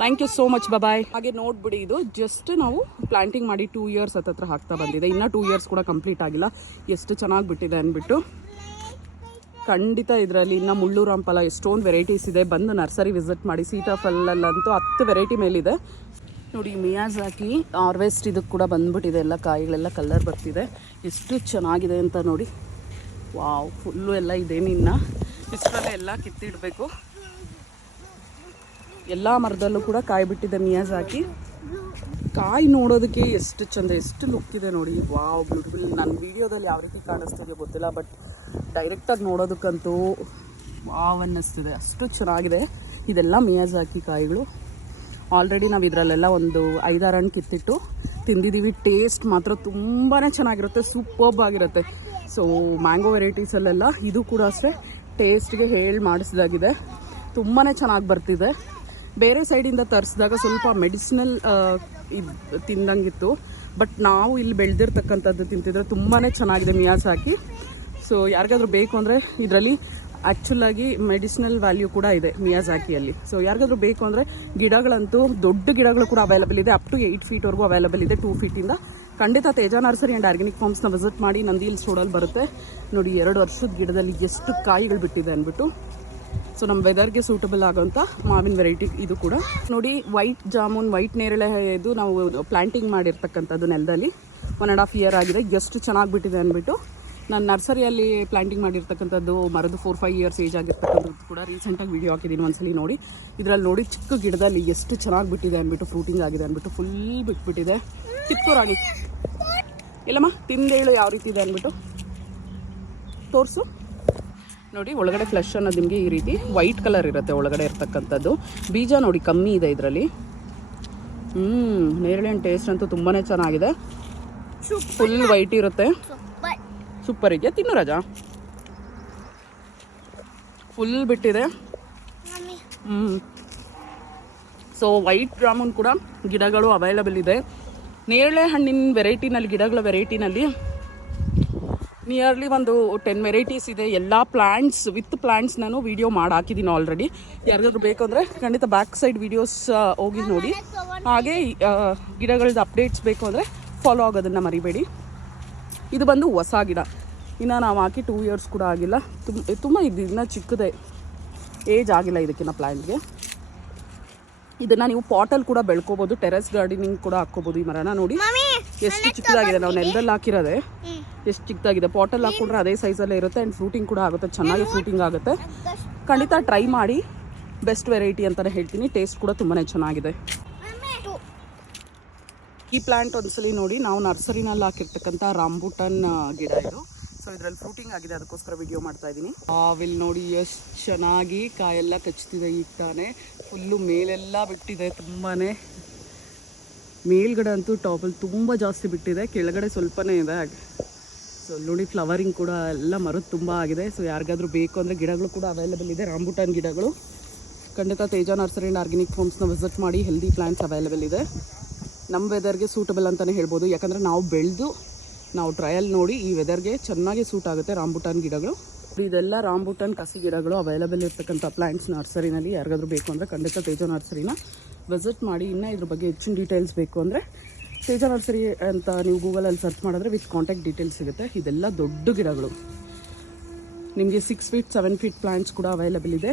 ಥ್ಯಾಂಕ್ ಯು ಸೋ ಮಚ್, ಬಾಯ್. ಹಾಗೆ ನೋಡ್ಬಿಡಿ, ಇದು ಜಸ್ಟ್ ನಾವು ಪ್ಲಾಂಟಿಂಗ್ ಮಾಡಿ 2 ಇಯರ್ಸ್ ಹತ್ರ ಆಗ್ತಾ ಬಂದಿದೆ. ಇನ್ನೂ 2 ಇಯರ್ಸ್ ಕೂಡ ಕಂಪ್ಲೀಟ್ ಆಗಿಲ್ಲ. ಎಷ್ಟು ಚೆನ್ನಾಗಿ ಬಿಟ್ಟಿದೆ ಅಂದ್ಬಿಟ್ಟು. ಖಂಡಿತ ಇದರಲ್ಲಿ ಇನ್ನು ಮುಳ್ಳೂರು ಹಂಪಲ ಎಷ್ಟೊಂದು ವೆರೈಟೀಸ್ ಇದೆ. ಬಂದು ನರ್ಸರಿ ವಿಸಿಟ್ ಮಾಡಿ. ಸೀತಾಫಲಲ್ಲಂತೂ 10 ವೆರೈಟಿ ಮೇಲಿದೆ ನೋಡಿ. ಮಿಯಾಜಾಕಿ ಹಾರ್ವೆಸ್ಟ್ ಇದಕ್ಕೆ ಕೂಡ ಬಂದ್ಬಿಟ್ಟಿದೆ. ಎಲ್ಲ ಕಾಯಿಗಳೆಲ್ಲ ಕಲರ್ ಬರ್ತಿದೆ. ಎಷ್ಟು ಚೆನ್ನಾಗಿದೆ ಅಂತ ನೋಡಿ. ವಾವ್, ಫುಲ್ಲು ಎಲ್ಲ ಇದೇನಿನ್ನ ಇಷ್ಟರಲ್ಲೇ ಎಲ್ಲ ಕಿತ್ತಿಡಬೇಕು. ಎಲ್ಲ ಮರದಲ್ಲೂ ಕೂಡ ಕಾಯಿ ಬಿಟ್ಟಿದೆ ಮಿಯಾಜಾಕಿ. ಕಾಯಿ ನೋಡೋದಕ್ಕೆ ಎಷ್ಟು ಚಂದ, ಎಷ್ಟು ಲುಕ್ ಇದೆ ನೋಡಿ. Wow, beautiful. ನನ್ನ ವೀಡಿಯೋದಲ್ಲಿ ಯಾವ ರೀತಿ ಕಾಣಿಸ್ತಿದೆಯೋ ಗೊತ್ತಿಲ್ಲ, ಬಟ್ ಡೈರೆಕ್ಟಾಗಿ ನೋಡೋದಕ್ಕಂತೂ ವಾವ್ ಅನ್ನಿಸ್ತಿದೆ, ಅಷ್ಟು ಚೆನ್ನಾಗಿದೆ. ಇದೆಲ್ಲ ಮಿಯಾಜಾಕಿ ಕಾಯಿಗಳು. ಆಲ್ರೆಡಿ ನಾವು ಇದರಲ್ಲೆಲ್ಲ ಒಂದು 5-6 ಹಣ್ಣು ಕಿತ್ತಿಟ್ಟು ತಿಂದಿದ್ದೀವಿ. ಟೇಸ್ಟ್ ಮಾತ್ರ ತುಂಬಾ ಚೆನ್ನಾಗಿರುತ್ತೆ, ಸೂಪರ್ಬ್ ಆಗಿರುತ್ತೆ. ಸೊ ಮ್ಯಾಂಗೋ ವೆರೈಟೀಸಲ್ಲೆಲ್ಲ ಇದು ಕೂಡ ಅಷ್ಟೇ ಟೇಸ್ಟ್ಗೆ ಹೇಳಿ ಮಾಡಿಸಿದಾಗಿದೆ, ತುಂಬಾ ಚೆನ್ನಾಗಿ ಬರ್ತಿದೆ. ಬೇರೆ ಸೈಡಿಂದ ತರಿಸಿದಾಗ ಸ್ವಲ್ಪ ಮೆಡಿಸಿನಲ್ ಇದು ತಿಂದಂಗಿತ್ತು, ಬಟ್ ನಾವು ಇಲ್ಲಿ ಬೆಳೆದಿರ್ತಕ್ಕಂಥದ್ದು ತಿಂತಿದ್ರೆ ತುಂಬಾ ಚೆನ್ನಾಗಿದೆ ಮಿಯಾಜಾಕಿ. ಸೊ ಯಾರಿಗಾದ್ರೂ ಬೇಕು ಅಂದರೆ ಇದರಲ್ಲಿ ಆ್ಯಕ್ಚುಲಾಗಿ ಮೆಡಿಸಿನಲ್ ವ್ಯಾಲ್ಯೂ ಕೂಡ ಇದೆ ಮಿಯಾಜಾಕಿಯಲ್ಲಿ. ಸೊ ಯಾರಿಗಾದ್ರೂ ಬೇಕು ಅಂದರೆ ಗಿಡಗಳಂತೂ ದೊಡ್ಡ ಗಿಡಗಳು ಕೂಡ ಅವೈಲಬಲ್ ಇದೆ, ಅಪ್ ಟು 8 ಫೀಟ್ವರೆಗೂ ಅವೈಲಬಲ್ ಇದೆ. 2 ಫೀಟಿಂದ ಖಂಡಿತ ತೇಜ ನರ್ಸರಿ ಆ್ಯಂಡ್ ಆರ್ಗ್ಯಾನಿಕ್ ಫಾರ್ಮ್ಸ್ನ ವಿಸಿಟ್ ಮಾಡಿ. ನಂದಿ ಹಿಲ್ಸ್ ರೋಡಲ್ಲಿ ಬರುತ್ತೆ ನೋಡಿ. 2 ವರ್ಷದ ಗಿಡದಲ್ಲಿ ಎಷ್ಟು ಕಾಯಿಗಳು ಬಿಟ್ಟಿದೆ ಅಂದ್ಬಿಟ್ಟು. ಸೊ ನಮ್ಮ ವೆದರ್ಗೆ ಸೂಟಬಲ್ ಆಗೋಂಥ ಮಾವಿನ ವೆರೈಟಿ ಇದು ಕೂಡ ನೋಡಿ. ವೈಟ್ ಜಾಮೂನ್, ವೈಟ್ ನೇರಳೆ ಇದು ನಾವು ಪ್ಲಾಂಟಿಂಗ್ ಮಾಡಿರ್ತಕ್ಕಂಥದ್ದು ನೆಲದಲ್ಲಿ 1.5 ಇಯರ್ ಆಗಿದೆ. ಎಷ್ಟು ಚೆನ್ನಾಗಿ ಬಿಟ್ಟಿದೆ ಅಂದ್ಬಿಟ್ಟು ನಾನು ನರ್ಸರಿಯಲ್ಲಿ ಪ್ಲಾಂಟಿಂಗ್ ಮಾಡಿರ್ತಕ್ಕಂಥದ್ದು ಮರದು 4-5 ಇಯರ್ಸ್ ಏಜ್ ಆಗಿರ್ತಕ್ಕಂಥದ್ದು ಕೂಡ ರೀಸೆಂಟಾಗಿ ವೀಡಿಯೋ ಹಾಕಿದ್ದೀನಿ ಒಂದ್ಸಲಿ ನೋಡಿ. ಇದರಲ್ಲಿ ನೋಡಿ ಚಿಕ್ಕ ಗಿಡದಲ್ಲಿ ಎಷ್ಟು ಚೆನ್ನಾಗಿ ಬಿಟ್ಟಿದೆ ಅಂದ್ಬಿಟ್ಟು, ಫ್ರೂಟಿಂಗ್ ಆಗಿದೆ ಅಂದ್ಬಿಟ್ಟು ಫುಲ್ ಬಿಟ್ಬಿಟ್ಟಿದೆ. ಕಿತ್ತು ರಾಣಿ ಇಲ್ಲಮ್ಮ, ತಿಂದೇಳು ಯಾವ ರೀತಿ ಇದೆ ಅಂದ್ಬಿಟ್ಟು ತೋರಿಸು ನೋಡಿ. ಒಳಗಡೆ ಫ್ಲೆಶ್ ಅನ್ನೋದು ನಿಮಗೆ ಈ ರೀತಿ ವೈಟ್ ಕಲರ್ ಇರುತ್ತೆ ಒಳಗಡೆ ಇರ್ತಕ್ಕಂಥದ್ದು. ಬೀಜ ನೋಡಿ ಕಮ್ಮಿ ಇದೆ ಇದರಲ್ಲಿ. ನೇರಳೆ ಹಣ್ಣು ಟೇಸ್ಟ್ ಅಂತೂ ತುಂಬಾ ಚೆನ್ನಾಗಿದೆ, ಫುಲ್ ವೈಟ್ ಇರುತ್ತೆ. ಸೂಪರ್ ಇದೆಯಾ? ತಿನ್ನು ರಾಜಾ. ಫುಲ್ ಬಿಟ್ಟಿದೆ. ಸೊ ವೈಟ್ ಜಾಮೂನ್ ಕೂಡ ಗಿಡಗಳು ಅವೈಲಬಲ್ ಇದೆ. ನೇರಳೆ ಹಣ್ಣಿನ ವೆರೈಟಿನಲ್ಲಿ, ಗಿಡಗಳ ವೆರೈಟಿನಲ್ಲಿ ನಿಯರ್ಲಿ ಒಂದು 10 ವೆರೈಟೀಸ್ ಇದೆ. ಎಲ್ಲ ಪ್ಲ್ಯಾಂಟ್ಸ್ ವಿತ್ ಪ್ಲ್ಯಾಂಟ್ಸ್ ನಾನು ವೀಡಿಯೋ ಮಾಡಿ ಹಾಕಿದ್ದೀನಿ ಆಲ್ರೆಡಿ. ಯಾರಿಗಾದ್ರೂ ಬೇಕು ಅಂದರೆ ಖಂಡಿತ ಬ್ಯಾಕ್ ಸೈಡ್ ವೀಡಿಯೋಸ್ ಹೋಗಿ ನೋಡಿ. ಹಾಗೆ ಗಿಡಗಳದ್ದು ಅಪ್ಡೇಟ್ಸ್ ಬೇಕು ಅಂದರೆ ಫಾಲೋ ಆಗೋದನ್ನು ಮರಿಬೇಡಿ. ಇದು ಬಂದು ಹೊಸ ಗಿಡ, ಇನ್ನು ನಾವು ಹಾಕಿ 2 ಇಯರ್ಸ್ ಕೂಡ ಆಗಿಲ್ಲ. ತುಂಬ ಇದು ಇನ್ನೂ ಚಿಕ್ಕದೇ, ಏಜ್ ಆಗಿಲ್ಲ ಇದಕ್ಕಿನ್ನ ಪ್ಲ್ಯಾಂಟ್ಗೆ. ಇದನ್ನು ನೀವು ಪಾಟಲ್ಲಿ ಕೂಡ ಬೆಳ್ಕೋಬೋದು, ಟೆರೆಸ್ ಗಾರ್ಡನಿಂಗ್ ಕೂಡ ಹಾಕ್ಕೋಬೋದು. ಈ ಮರನ ನೋಡಿ ಎಷ್ಟು ಚಿಕ್ಕದಾಗಿದೆ. ನಾವು ನೆಲದಲ್ಲಿ ಹಾಕಿರೋದೆ ಎಷ್ಟು ಚಿಕ್ಕದಾಗಿದೆ. ಪಾಟಲ್ಲಿ ಹಾಕ್ಕೊಂಡ್ರೆ ಅದೇ ಸೈಜಲ್ಲೇ ಇರುತ್ತೆ ಆ್ಯಂಡ್ ಫ್ರೂಟಿಂಗ್ ಕೂಡ ಆಗುತ್ತೆ, ಚೆನ್ನಾಗಿ ಫ್ರೂಟಿಂಗ್ ಆಗುತ್ತೆ. ಖಂಡಿತ ಟ್ರೈ ಮಾಡಿ, ಬೆಸ್ಟ್ ವೆರೈಟಿ ಅಂತಲೇ ಹೇಳ್ತೀನಿ. ಟೇಸ್ಟ್ ಕೂಡ ತುಂಬಾ ಚೆನ್ನಾಗಿದೆ. ಈ ಪ್ಲ್ಯಾಂಟ್ ಒಂದ್ಸಲಿ ನೋಡಿ. ನಾವು ನರ್ಸರಿನಲ್ಲಿ ಹಾಕಿರ್ತಕ್ಕಂಥ ರಾಂಬುಟನ್ ಗಿಡ ಇದು. ಸೊ ಇದರಲ್ಲಿ ಫ್ರೂಟಿಂಗ್ ಆಗಿದೆ, ಅದಕ್ಕೋಸ್ಕರ ವಿಡಿಯೋ ಮಾಡ್ತಾ ಇದ್ದೀನಿ. ಇಲ್ಲಿ ನೋಡಿ ಎಷ್ಟು ಚೆನ್ನಾಗಿ ಕಾಯೆಲ್ಲ ಕಚ್ತಿದೆ. ಈಗ ತಾನೇ ಫುಲ್ಲು ಮೇಲೆಲ್ಲ ಬಿಟ್ಟಿದೆ, ತುಂಬಾ ಮೇಲ್ಗಡೆ ಅಂತೂ ಟಾಪಲ್ಲಿ ತುಂಬ ಜಾಸ್ತಿ ಬಿಟ್ಟಿದೆ, ಕೆಳಗಡೆ ಸ್ವಲ್ಪನೇ ಇದೆ. ಸೊ ನೋಡಿ ಫ್ಲವರಿಂಗ್ ಕೂಡ ಎಲ್ಲ ಮರದ ತುಂಬ ಆಗಿದೆ. ಸೊ ಯಾರಿಗಾದ್ರೂ ಬೇಕು ಅಂದರೆ ಗಿಡಗಳು ಕೂಡ ಅವೈಲೇಬಲ್ ಇದೆ, ರಾಂಬುಟಾನ್ ಗಿಡಗಳು. ಖಂಡಿತ ತೇಜ ನರ್ಸರಿ ಆ್ಯಂಡ್ ಆರ್ಗ್ಯಾನಿಕ್ ಫಾರ್ಮ್ಸ್ನ ವಿಸಿಟ್ ಮಾಡಿ. ಹೆಲ್ದಿ ಪ್ಲ್ಯಾಂಟ್ಸ್ ಅವೈಲೇಬಲ್ ಇದೆ, ನಮ್ಮ ವೆದರ್ಗೆ ಸೂಟಬಲ್ ಅಂತಲೇ ಹೇಳ್ಬೋದು. ಯಾಕಂದರೆ ನಾವು ಬೆಳೆದು ನಾವು ಟ್ರಯಲ್ ನೋಡಿ ಈ ವೆದರ್ಗೆ ಚೆನ್ನಾಗಿ ಸೂಟ್ ಆಗುತ್ತೆ ರಾಂಬುಟಾನ್ ಗಿಡಗಳು. ಇದೆಲ್ಲ ರಾಂಬುಟಾನ್ ಕಸಿ ಗಿಡಗಳು ಅವೈಲೇಬಲ್ ಇರ್ತಕ್ಕಂಥ ಪ್ಲ್ಯಾಂಟ್ಸ್ ನರ್ಸರಿನಲ್ಲಿ. ಯಾರಿಗಾದ್ರೂ ಬೇಕು ಅಂದರೆ ಖಂಡಿತ ತೇಜ ನರ್ಸರಿನ ವಿಸಿಟ್ ಮಾಡಿ. ಇನ್ನು ಇದ್ರ ಬಗ್ಗೆ ಹೆಚ್ಚಿನ ಡೀಟೇಲ್ಸ್ ಬೇಕು ಅಂದರೆ ತೇಜ ನರ್ಸರಿ ಅಂತ ನೀವು ಗೂಗಲಲ್ಲಿ ಸರ್ಚ್ ಮಾಡಿದ್ರೆ ವಿತ್ ಕಾಂಟ್ಯಾಕ್ಟ್ ಡೀಟೇಲ್ಸ್ ಸಿಗುತ್ತೆ. ಇದೆಲ್ಲ ದೊಡ್ಡ ಗಿಡಗಳು, ನಿಮಗೆ 6 ಫೀಟ್ 7 ಫೀಟ್ ಪ್ಲ್ಯಾಂಟ್ಸ್ ಕೂಡ ಅವೈಲೇಬಲ್ ಇದೆ.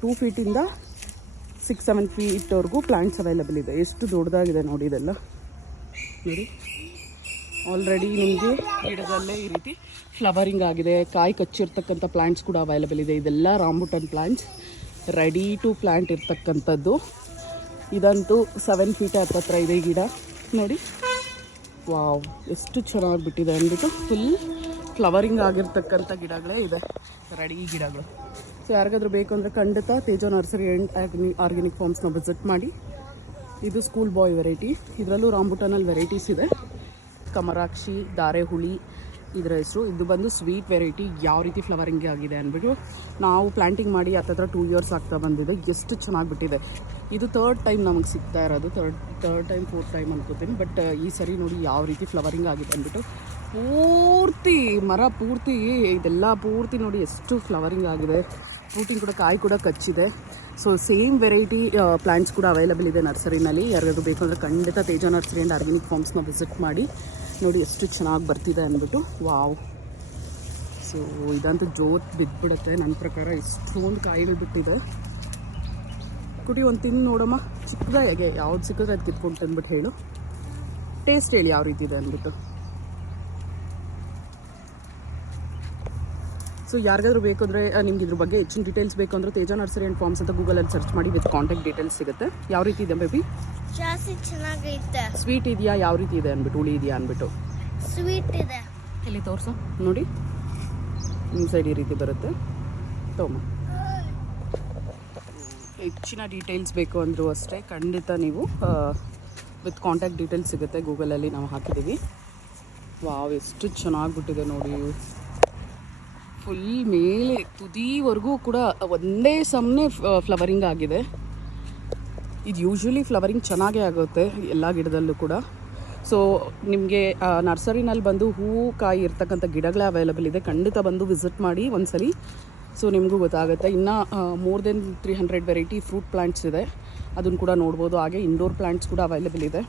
2 ಫೀಟಿಂದ 6-7 ಫೀಟ್ವರೆಗೂ ಪ್ಲ್ಯಾಂಟ್ಸ್ ಅವೈಲೇಬಲ್ ಇದೆ. ಎಷ್ಟು ದೊಡ್ಡದಾಗಿದೆ ನೋಡಿ ಇದೆಲ್ಲ. ನೋಡಿ ಆಲ್ರೆಡಿ ನಿಮಗೆ ಗಿಡದಲ್ಲೇ ಈ ರೀತಿ ಫ್ಲವರಿಂಗ್ ಆಗಿದೆ, ಕಾಯಿ ಕಚ್ಚಿರ್ತಕ್ಕಂಥ ಪ್ಲ್ಯಾಂಟ್ಸ್ ಕೂಡ ಅವೈಲೇಬಲ್ ಇದೆ. ಇದೆಲ್ಲ rambutan plants ready to plant ಇರ್ತಕ್ಕಂಥದ್ದು. ಇದಂತೂ 7 ಫೀಟ್ ಹತ್ತಿರ ಇದೆ ಈ ಗಿಡ ನೋಡಿ. ವಾವ್, ಎಷ್ಟು ಚೆನ್ನಾಗಿ ಬಿಟ್ಟಿದೆ ಅಂದ್ಬಿಟ್ಟು ಫುಲ್ ಫ್ಲವರಿಂಗ್ ಆಗಿರ್ತಕ್ಕಂಥ ಗಿಡಗಳೇ ಇದೆ, ರೆಡಿ ಗಿಡಗಳು. ಸೊ ಯಾರಿಗಾದ್ರೂ ಬೇಕು ಅಂದರೆ ಖಂಡಿತ ತೇಜ ನರ್ಸರಿ ಆ್ಯಂಡ್ ಆರ್ಗ್ಯಾನಿಕ್ ಫಾರ್ಮ್ಸ್ನ ವಿಸಿಟ್ ಮಾಡಿ. ಇದು ಸ್ಕೂಲ್ ಬಾಯ್ ವೆರೈಟಿ, ಇದರಲ್ಲೂ ರಾಂಬುಟಾನಲ್ಲಿ ವೆರೈಟೀಸ್ ಇದೆ. ಕಮರಾಕ್ಷಿ, ದಾರೆ ಹುಳಿ ಇದರ ಹೆಸರು. ಇದು ಬಂದು ಸ್ವೀಟ್ ವೆರೈಟಿ. ಯಾವ ರೀತಿ ಫ್ಲವರಿಂಗ್ ಆಗಿದೆ ಅಂದ್ಬಿಟ್ಟು ನಾವು ಪ್ಲಾಂಟಿಂಗ್ ಮಾಡಿ ಹತ್ತಿರ 2 ಇಯರ್ಸ್ ಆಗ್ತಾ ಬಂದಿದೆ. ಎಷ್ಟು ಚೆನ್ನಾಗಿ ಬಿಟ್ಟಿದೆ. ಇದು 3rd ಟೈಮ್ ನಮಗೆ ಸಿಗ್ತಾ ಇರೋದು, ಥರ್ಡ್ ಟೈಮ್ 4th ಟೈಮ್ ಅನ್ಕೋತೀನಿ. ಬಟ್ ಈ ಸರಿ ನೋಡಿ ಯಾವ ರೀತಿ ಫ್ಲವರಿಂಗ್ ಆಗಿದೆ ಅಂದ್ಬಿಟ್ಟು ಪೂರ್ತಿ ಮರ ಪೂರ್ತಿ ಇದೆಲ್ಲ ಪೂರ್ತಿ ನೋಡಿ ಎಷ್ಟು ಫ್ಲವರಿಂಗ್ ಆಗಿದೆ. ಫ್ರೂಟಿಂಗ್ ಕೂಡ, ಕಾಯಿ ಕೂಡ ಕಚ್ಚಿದೆ. ಸೊ ಸೇಮ್ ವೆರೈಟಿ ಪ್ಲ್ಯಾಂಟ್ಸ್ ಕೂಡ ಅವೈಲೇಬಲ್ ಇದೆ ನರ್ಸರಿನಲ್ಲಿ. ಯಾರಿಗಾದ್ರೂ ಬೇಕು ಅಂದರೆ ಖಂಡಿತ ತೇಜ ನರ್ಸರಿ ಆ್ಯಂಡ್ ಆರ್ಗ್ಯಾನಿಕ್ ಫಾರ್ಮ್ಸ್ನ ವಿಸಿಟ್ ಮಾಡಿ. ನೋಡಿ ಎಷ್ಟು ಚೆನ್ನಾಗಿ ಬರ್ತಿದೆ ಅಂದ್ಬಿಟ್ಟು. ವಾವ್, ಸೊ ಇದಂತೂ ಜೋತ್ ಬಿದ್ದುಬಿಡುತ್ತೆ ನನ್ನ ಪ್ರಕಾರ. ಇಷ್ಟೊಂದು ಕಾಯಿಗಳು ಬಿಟ್ಟಿದೆ. ಕುಡಿ ಒಂದು ತಿಂದು ನೋಡಮ್ಮ, ಚಿಕ್ಕದಾಗೆ ಯಾವ್ದು ಸಿಕ್ಕಿದ್ರೆ ಅದು ಕಿತ್ಕೊಂಡು ತಂದ್ಬಿಟ್ಟು ಹೇಳು. ಟೇಸ್ಟ್ ಹೇಳಿ ಯಾವ ರೀತಿ ಇದೆ ಅಂದ್ಬಿಟ್ಟು. ಸೊ ಯಾರಿಗಾದ್ರೂ ಬೇಕು ಅಂದರೆ ನಿಮ್ಗೆ ಇದ್ರ ಬಗ್ಗೆ ಹೆಚ್ಚಿನ ಡೀಟೇಲ್ಸ್ ಬೇಕು ಅಂದರೆ ತೇಜ ನರ್ಸರಿ ಆ್ಯಂಡ್ ಫಾರ್ಮ್ಸ್ ಅಂತ ಗೂಗಲಲ್ಲಿ ಸರ್ಚ್ ಮಾಡಿ ವಿತ್ ಕಾಂಟ್ಯಾಕ್ಟ್ ಡೀಟೇಲ್ಸ್ ಸಿಗುತ್ತೆ. ಯಾವ ರೀತಿ ಇದೆ ಬೇಬಿ? ಜಾಸ್ತಿ ಚೆನ್ನಾಗೈತೆ. ಸ್ವೀಟ್ ಇದೆಯಾ, ಯಾವ ರೀತಿ ಇದೆ ಅಂದ್ಬಿಟ್ಟು, ಹುಳಿ ಇದೆಯಾ ಅಂದ್ಬಿಟ್ಟು. ಸ್ವೀಟ್ ಇದೆ. ಇಲ್ಲಿ ತೋರಿಸು ನೋಡಿ, ಇನ್ಸೈಡ್ ಈ ರೀತಿ ಬರುತ್ತೆ. ತೋಮ ಹೆಚ್ಚಿನ ಡೀಟೇಲ್ಸ್ ಬೇಕು ಅಂದರೂ ಅಷ್ಟೇ ಖಂಡಿತ ನೀವು ವಿತ್ ಕಾಂಟ್ಯಾಕ್ಟ್ ಡೀಟೇಲ್ಸ್ ಸಿಗುತ್ತೆ, ಗೂಗಲಲ್ಲಿ ನಾವು ಹಾಕಿದ್ದೀವಿ. ವಾವ್, ಎಷ್ಟು ಚೆನ್ನಾಗಿಬಿಟ್ಟಿದೆ ನೋಡಿ. ಫುಲ್ ಮೇಲೆ ತುದಿವರೆಗೂ ಕೂಡ ಒಂದೇ ಸಮನೆ ಫ್ಲವರಿಂಗ್ ಆಗಿದೆ. ಇದು ಯೂಶ್ವಲಿ ಫ್ಲವರಿಂಗ್ ಚೆನ್ನಾಗೇ ಆಗುತ್ತೆ ಎಲ್ಲ ಗಿಡದಲ್ಲೂ ಕೂಡ. ಸೊ ನಿಮಗೆ ನರ್ಸರಿನಲ್ಲಿ ಬಂದು ಹೂವು ಕಾಯಿ ಇರ್ತಕ್ಕಂಥ ಗಿಡಗಳೇ ಅವೈಲಬಲ್ ಇದೆ, ಖಂಡಿತ ಬಂದು ವಿಸಿಟ್ ಮಾಡಿ ಒಂದ್ಸಲಿ. ಸೊ ನಿಮಗೂ ಗೊತ್ತಾಗುತ್ತೆ. ಇನ್ನು more than 300 variety fruit plants ಇದೆ, ಅದನ್ನು ಕೂಡ ನೋಡ್ಬೋದು. ಹಾಗೆ ಇಂಡೋರ್ ಪ್ಲ್ಯಾಂಟ್ಸ್ ಕೂಡ ಅವೈಲಬಲ್ ಇದೆ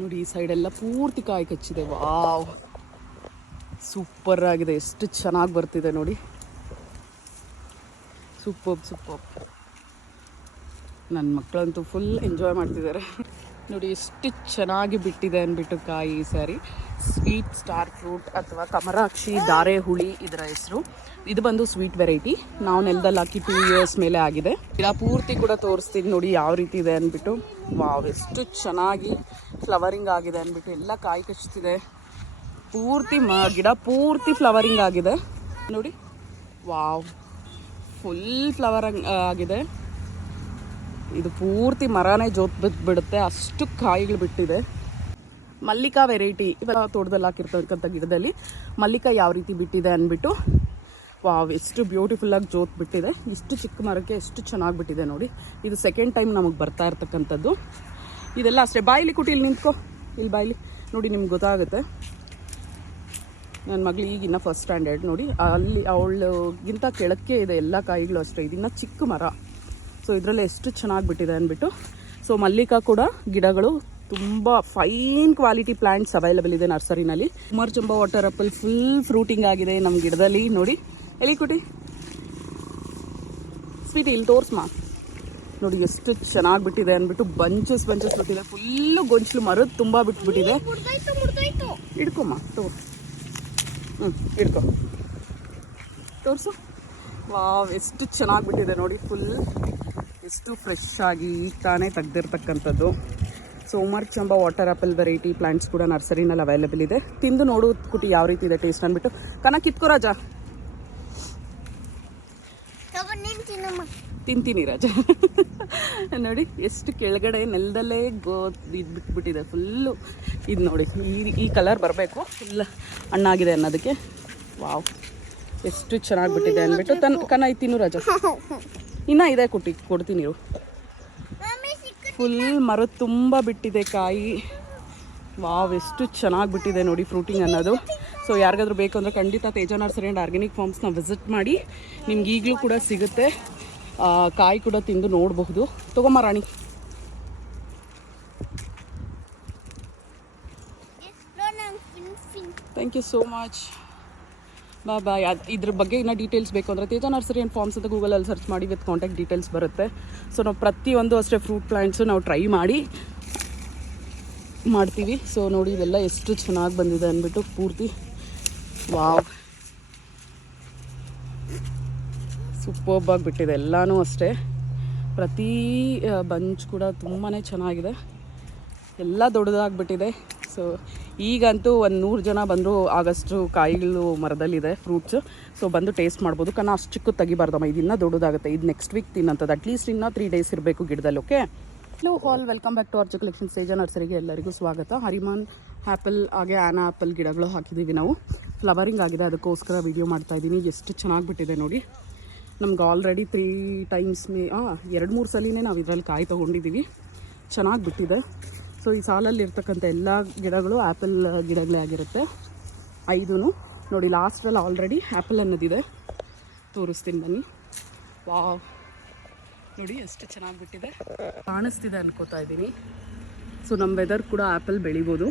ನೋಡಿ. ಈ ಸೈಡೆಲ್ಲ ಪೂರ್ತಿ ಕಾಯಿ ಕಚ್ಚಿದೆ. ವಾವ್, ಸೂಪರ್ ಆಗಿದೆ, ಎಷ್ಟು ಚೆನ್ನಾಗಿ ಬರ್ತಿದೆ ನೋಡಿ. ಸೂಪರ್. ನನ್ನ ಮಕ್ಕಳಂತೂ ಫುಲ್ ಎಂಜಾಯ್ ಮಾಡ್ತಿದ್ದಾರೆ ನೋಡಿ, ಎಷ್ಟು ಚೆನ್ನಾಗಿ ಬಿಟ್ಟಿದೆ ಅಂದ್ಬಿಟ್ಟು ಕಾಯಿ. ಈ ಸಾರಿ ಸ್ವೀಟ್ ಸ್ಟಾರ್ ಫ್ರೂಟ್ ಅಥವಾ ಕಮರಾಕ್ಷಿ ಧಾರೆ ಹುಳಿ ಇದರ ಹೆಸರು. ಇದು ಬಂದು ಸ್ವೀಟ್ ವೆರೈಟಿ. ನಾವು ನೆಲದಲ್ಲಿ ಹಾಕಿ 2 ಇಯರ್ಸ್ ಮೇಲೆ ಆಗಿದೆ. ಗಿಡ ಪೂರ್ತಿ ಕೂಡ ತೋರಿಸ್ತೀನಿ ನೋಡಿ ಯಾವ ರೀತಿ ಇದೆ ಅಂದ್ಬಿಟ್ಟು. ವಾವ್, ಎಷ್ಟು ಚೆನ್ನಾಗಿ ಫ್ಲವರಿಂಗ್ ಆಗಿದೆ ಅಂದ್ಬಿಟ್ಟು. ಎಲ್ಲ ಕಾಯಿ ಕಚ್ತಿದೆ ಪೂರ್ತಿ. ಗಿಡ ಪೂರ್ತಿ ಫ್ಲವರಿಂಗ್ ಆಗಿದೆ ನೋಡಿ. ವಾವ್, ಫುಲ್ ಫ್ಲವರ್ ಆಗಿದೆ. ಇದು ಪೂರ್ತಿ ಮರನೇ ಜೋತ್ ಬಿಡುತ್ತೆ, ಅಷ್ಟು ಕಾಯಿಗಳು ಬಿಟ್ಟಿದೆ. ಮಲ್ಲಿಕಾ ವೆರೈಟಿ ಇವಾಗ ತೋಟದಲ್ಲಿ ಹಾಕಿರ್ತಕ್ಕಂಥ ಗಿಡದಲ್ಲಿ ಮಲ್ಲಿಕಾ ಯಾವ ರೀತಿ ಬಿಟ್ಟಿದೆ ಅಂದ್ಬಿಟ್ಟು. ವಾವ್, ಎಷ್ಟು ಬ್ಯೂಟಿಫುಲ್ಲಾಗಿ ಜೋತ್ ಬಿಟ್ಟಿದೆ. ಇಷ್ಟು ಚಿಕ್ಕ ಮರಕ್ಕೆ ಎಷ್ಟು ಚೆನ್ನಾಗಿ ಬಿಟ್ಟಿದೆ ನೋಡಿ. ಇದು ಸೆಕೆಂಡ್ ಟೈಮ್ ನಮಗೆ ಬರ್ತಾ ಇರ್ತಕ್ಕಂಥದ್ದು. ಇದೆಲ್ಲ ಅಷ್ಟೇ. ಬಾಯಿಲಿ ಕುಟಿ, ಇಲ್ಲಿ ನಿಂತ್ಕೊ, ಇಲ್ಲಿ ಬಾಯಿಲಿ ನೋಡಿ, ನಿಮ್ಗೆ ಗೊತ್ತಾಗುತ್ತೆ. ನನ್ನ ಮಗಳು ಈಗಿನ್ನ ಫಸ್ಟ್ ಸ್ಟ್ಯಾಂಡರ್ಡ್ ನೋಡಿ, ಅಲ್ಲಿ ಅವಳಿಗಿಂತ ಕೆಳಕ್ಕೆ ಇದೆ ಎಲ್ಲ ಕಾಯಿಗಳು ಅಷ್ಟೇ. ಇದನ್ನು ಚಿಕ್ಕ ಮರ. ಸೊ ಇದರಲ್ಲಿ ಎಷ್ಟು ಚೆನ್ನಾಗಿ ಬಿಟ್ಟಿದೆ ಅಂದ್ಬಿಟ್ಟು. ಸೊ ಮಲ್ಲಿಕಾ ಕೂಡ ಗಿಡಗಳು ತುಂಬ ಫೈನ್ ಕ್ವಾಲಿಟಿ ಪ್ಲ್ಯಾಂಟ್ಸ್ ಅವೈಲಬಲ್ ಇದೆ ನರ್ಸರಿನಲ್ಲಿ. Kumar Chamba water apple full fruiting ಆಗಿದೆ ನಮ್ಮ ಗಿಡದಲ್ಲಿ ನೋಡಿ. ಎಲ್ಲಿ ಕುಟಿ ಸ್ವೀಟ್, ಇಲ್ಲಿ ತೋರಿಸ್ಮಾ ನೋಡಿ ಎಷ್ಟು ಚೆನ್ನಾಗಿ ಬಿಟ್ಟಿದೆ ಅಂದ್ಬಿಟ್ಟು. ಬಂಚಸ್ ಬಿಟ್ಟಿದೆ, ಫುಲ್ಲು ಗೊಂಚಲು ಮರದ್ದು ತುಂಬ ಬಿಟ್ಬಿಟ್ಟಿದೆ. ಹಿಡ್ಕೊಮ್ಮ, ಹಿಡ್ಕೊ, ತೋರಿಸು. ವಾವ್, ಎಷ್ಟು ಚೆನ್ನಾಗಿ ಬಿಟ್ಟಿದೆ ನೋಡಿ. ಫುಲ್ ಎಷ್ಟು ಫ್ರೆಶ್ ಆಗಿ ತಾನೇ ತೆಗ್ದಿರ್ತಕ್ಕಂಥದ್ದು. So Umar Chamba water apple variety plants ಕೂಡ ನರ್ಸರಿನಲ್ಲಿ ಅವೈಲೇಬಲ್ ಇದೆ. ತಿಂದು ನೋಡು ಕುಟಿ ಯಾವ ರೀತಿ ಇದೆ ಟೇಸ್ಟ್ ಅಂದ್ಬಿಟ್ಟು. ಕಿತ್ಕೋ ರಾಜ, ತಿಂತೀನಿ ರಾಜ. ನೋಡಿ ಎಷ್ಟು ಕೆಳಗಡೆ ನೆಲದಲ್ಲೇ ಇದು ಬಿಟ್ಬಿಟ್ಟಿದೆ ಫುಲ್ಲು. ಇದು ನೋಡಿ ಈ ಕಲರ್ ಬರಬೇಕು, ಫುಲ್ ಹಣ್ಣಾಗಿದೆ ಅನ್ನೋದಕ್ಕೆ. ವಾವ್, ಎಷ್ಟು ಚೆನ್ನಾಗಿ ಬಿಟ್ಟಿದೆ ಅಂದ್ಬಿಟ್ಟು. ತಿನ್ನು ರಾಜ, ಇನ್ನೂ ಇದೆ ಕೊಡ್ತೀನಿ ಇರು. ಫುಲ್ ಮರದ ತುಂಬ ಬಿಟ್ಟಿದೆ ಕಾಯಿ. ವಾವ್, ಎಷ್ಟು ಚೆನ್ನಾಗಿ ಬಿಟ್ಟಿದೆ ನೋಡಿ ಫ್ರೂಟಿಂಗ್ ಅನ್ನೋದು. ಸೊ ಯಾರಿಗಾದ್ರೂ ಬೇಕು ಅಂದರೆ ಖಂಡಿತ ತೇಜ ನರ್ಸರಿ ಆ್ಯಂಡ್ ಆರ್ಗ್ಯಾನಿಕ್ ಫಾರ್ಮ್ಸ್ನ ವಿಸಿಟ್ ಮಾಡಿ. ನಿಮ್ಗೆ ಈಗಲೂ ಕೂಡ ಸಿಗುತ್ತೆ. ಕಾಯಿ ಕೂಡ ತಿಂದು ನೋಡಬಹುದು. ತಗೊಂಬ Rani. Thank you so much. Bye. ಇದ್ರ ಬಗ್ಗೆ ಇನ್ನೂ ಡೀಟೇಲ್ಸ್ ಬೇಕು ಅಂದರೆ ತೇಜ ನರ್ಸರಿ ಆ್ಯಂಡ್ ಫಾರ್ಮ್ಸ್ ಅಂತ ಗೂಗಲಲ್ಲಿ ಸರ್ಚ್ ಮಾಡಿ ವಿತ್ ಕಾಂಟ್ಯಾಕ್ಟ್ ಡೀಟೇಲ್ಸ್ ಬರುತ್ತೆ. ಸೊ ನಾವು ಪ್ರತಿಯೊಂದು ಅಷ್ಟೇ ಫ್ರೂಟ್ ಪ್ಲ್ಯಾಂಟ್ಸು ನಾವು ಟ್ರೈ ಮಾಡ್ತೀವಿ. ಸೊ ನೋಡಿ ಇದೆಲ್ಲ ಎಷ್ಟು ಚೆನ್ನಾಗಿ ಬಂದಿದೆ ಅಂದ್ಬಿಟ್ಟು ಪೂರ್ತಿ. ವಾವ್, ಸೂಪರ್ಬಾಗಿ ಬಿಟ್ಟಿದೆ ಎಲ್ಲನೂ ಅಷ್ಟೇ. ಪ್ರತಿ ಬಂಚ್ ಕೂಡ ತುಂಬಾ ಚೆನ್ನಾಗಿದೆ, ಎಲ್ಲ ದೊಡ್ಡದಾಗಿಬಿಟ್ಟಿದೆ. ಸೊ ಈಗಂತೂ 100 ಜನ ಬಂದರೂ ಆಗಷ್ಟು ಕಾಯಿಗಳು ಮರದಲ್ಲಿದೆ ಫ್ರೂಟ್ಸ್. ಸೊ ಬಂದು ಟೇಸ್ಟ್ ಮಾಡ್ಬೋದು. ಅಷ್ಟು ಚಿಕ್ಕ ತೆಗಿಬಾರ್ದಮ್ಮ, ಇದು ಇನ್ನೂ ದೊಡ್ಡದಾಗುತ್ತೆ. ಇದು ನೆಕ್ಸ್ಟ್ ವೀಕ್ ತಿನ್ನೋಂಥದ್ದು. ಅಟ್ಲೀಸ್ಟ್ ಇನ್ನೂ 3 ಡೇಸ್ ಇರಬೇಕು ಗಿಡದಲ್ಲಿ. Okay, hello all, welcome back to arch collections. Teja ನರ್ಸರಿಗೆ ಎಲ್ಲರಿಗೂ ಸ್ವಾಗತ. ಹರಿಮಾನ್ ಆ್ಯಪಲ್ ಹಾಗೆ ಆ್ಯನಾ ಆ್ಯಪಲ್ ಗಿಡಗಳು ಹಾಕಿದ್ದೀವಿ ನಾವು. ಫ್ಲವರಿಂಗ್ ಆಗಿದೆ, ಅದಕ್ಕೋಸ್ಕರ ವಿಡಿಯೋ ಮಾಡ್ತಾಯಿದ್ದೀನಿ. ಎಷ್ಟು ಚೆನ್ನಾಗಿ ಬಿಟ್ಟಿದೆ ನೋಡಿ. ನಮ್ಗೆ ಆಲ್ರೆಡಿ 3 ಟೈಮ್ಸ್ 2-3 ಸಲಿನೇ ನಾವು ಇದರಲ್ಲಿ ಕಾಯಿ ತೊಗೊಂಡಿದ್ದೀವಿ. ಚೆನ್ನಾಗಿ ಬಿಟ್ಟಿದೆ. ಸೊ ಈ ಸಾಲಲ್ಲಿ ಇರ್ತಕ್ಕಂಥ ಎಲ್ಲ ಗಿಡಗಳು ಆ್ಯಪಲ್ ಗಿಡಗಳೇ ಆಗಿರುತ್ತೆ. 5 ನೋಡಿ. ಲಾಸ್ಟಲ್ಲಿ ಆಲ್ರೆಡಿ ಆ್ಯಪಲ್ ಅನ್ನೋದಿದೆ, ತೋರಿಸ್ತೀನಿ ಬನ್ನಿ. ವಾವ್, ನೋಡಿ ಎಷ್ಟು ಚೆನ್ನಾಗಿ ಬಿಟ್ಟಿದೆ. ಕಾಣಿಸ್ತಿದೆ ಅನ್ಕೋತಾ ಇದ್ದೀನಿ. ಸೊ ನಮ್ಮ ವೆದರ್ ಕೂಡ ಆ್ಯಪಲ್ ಬೆಳಿಬೋದು.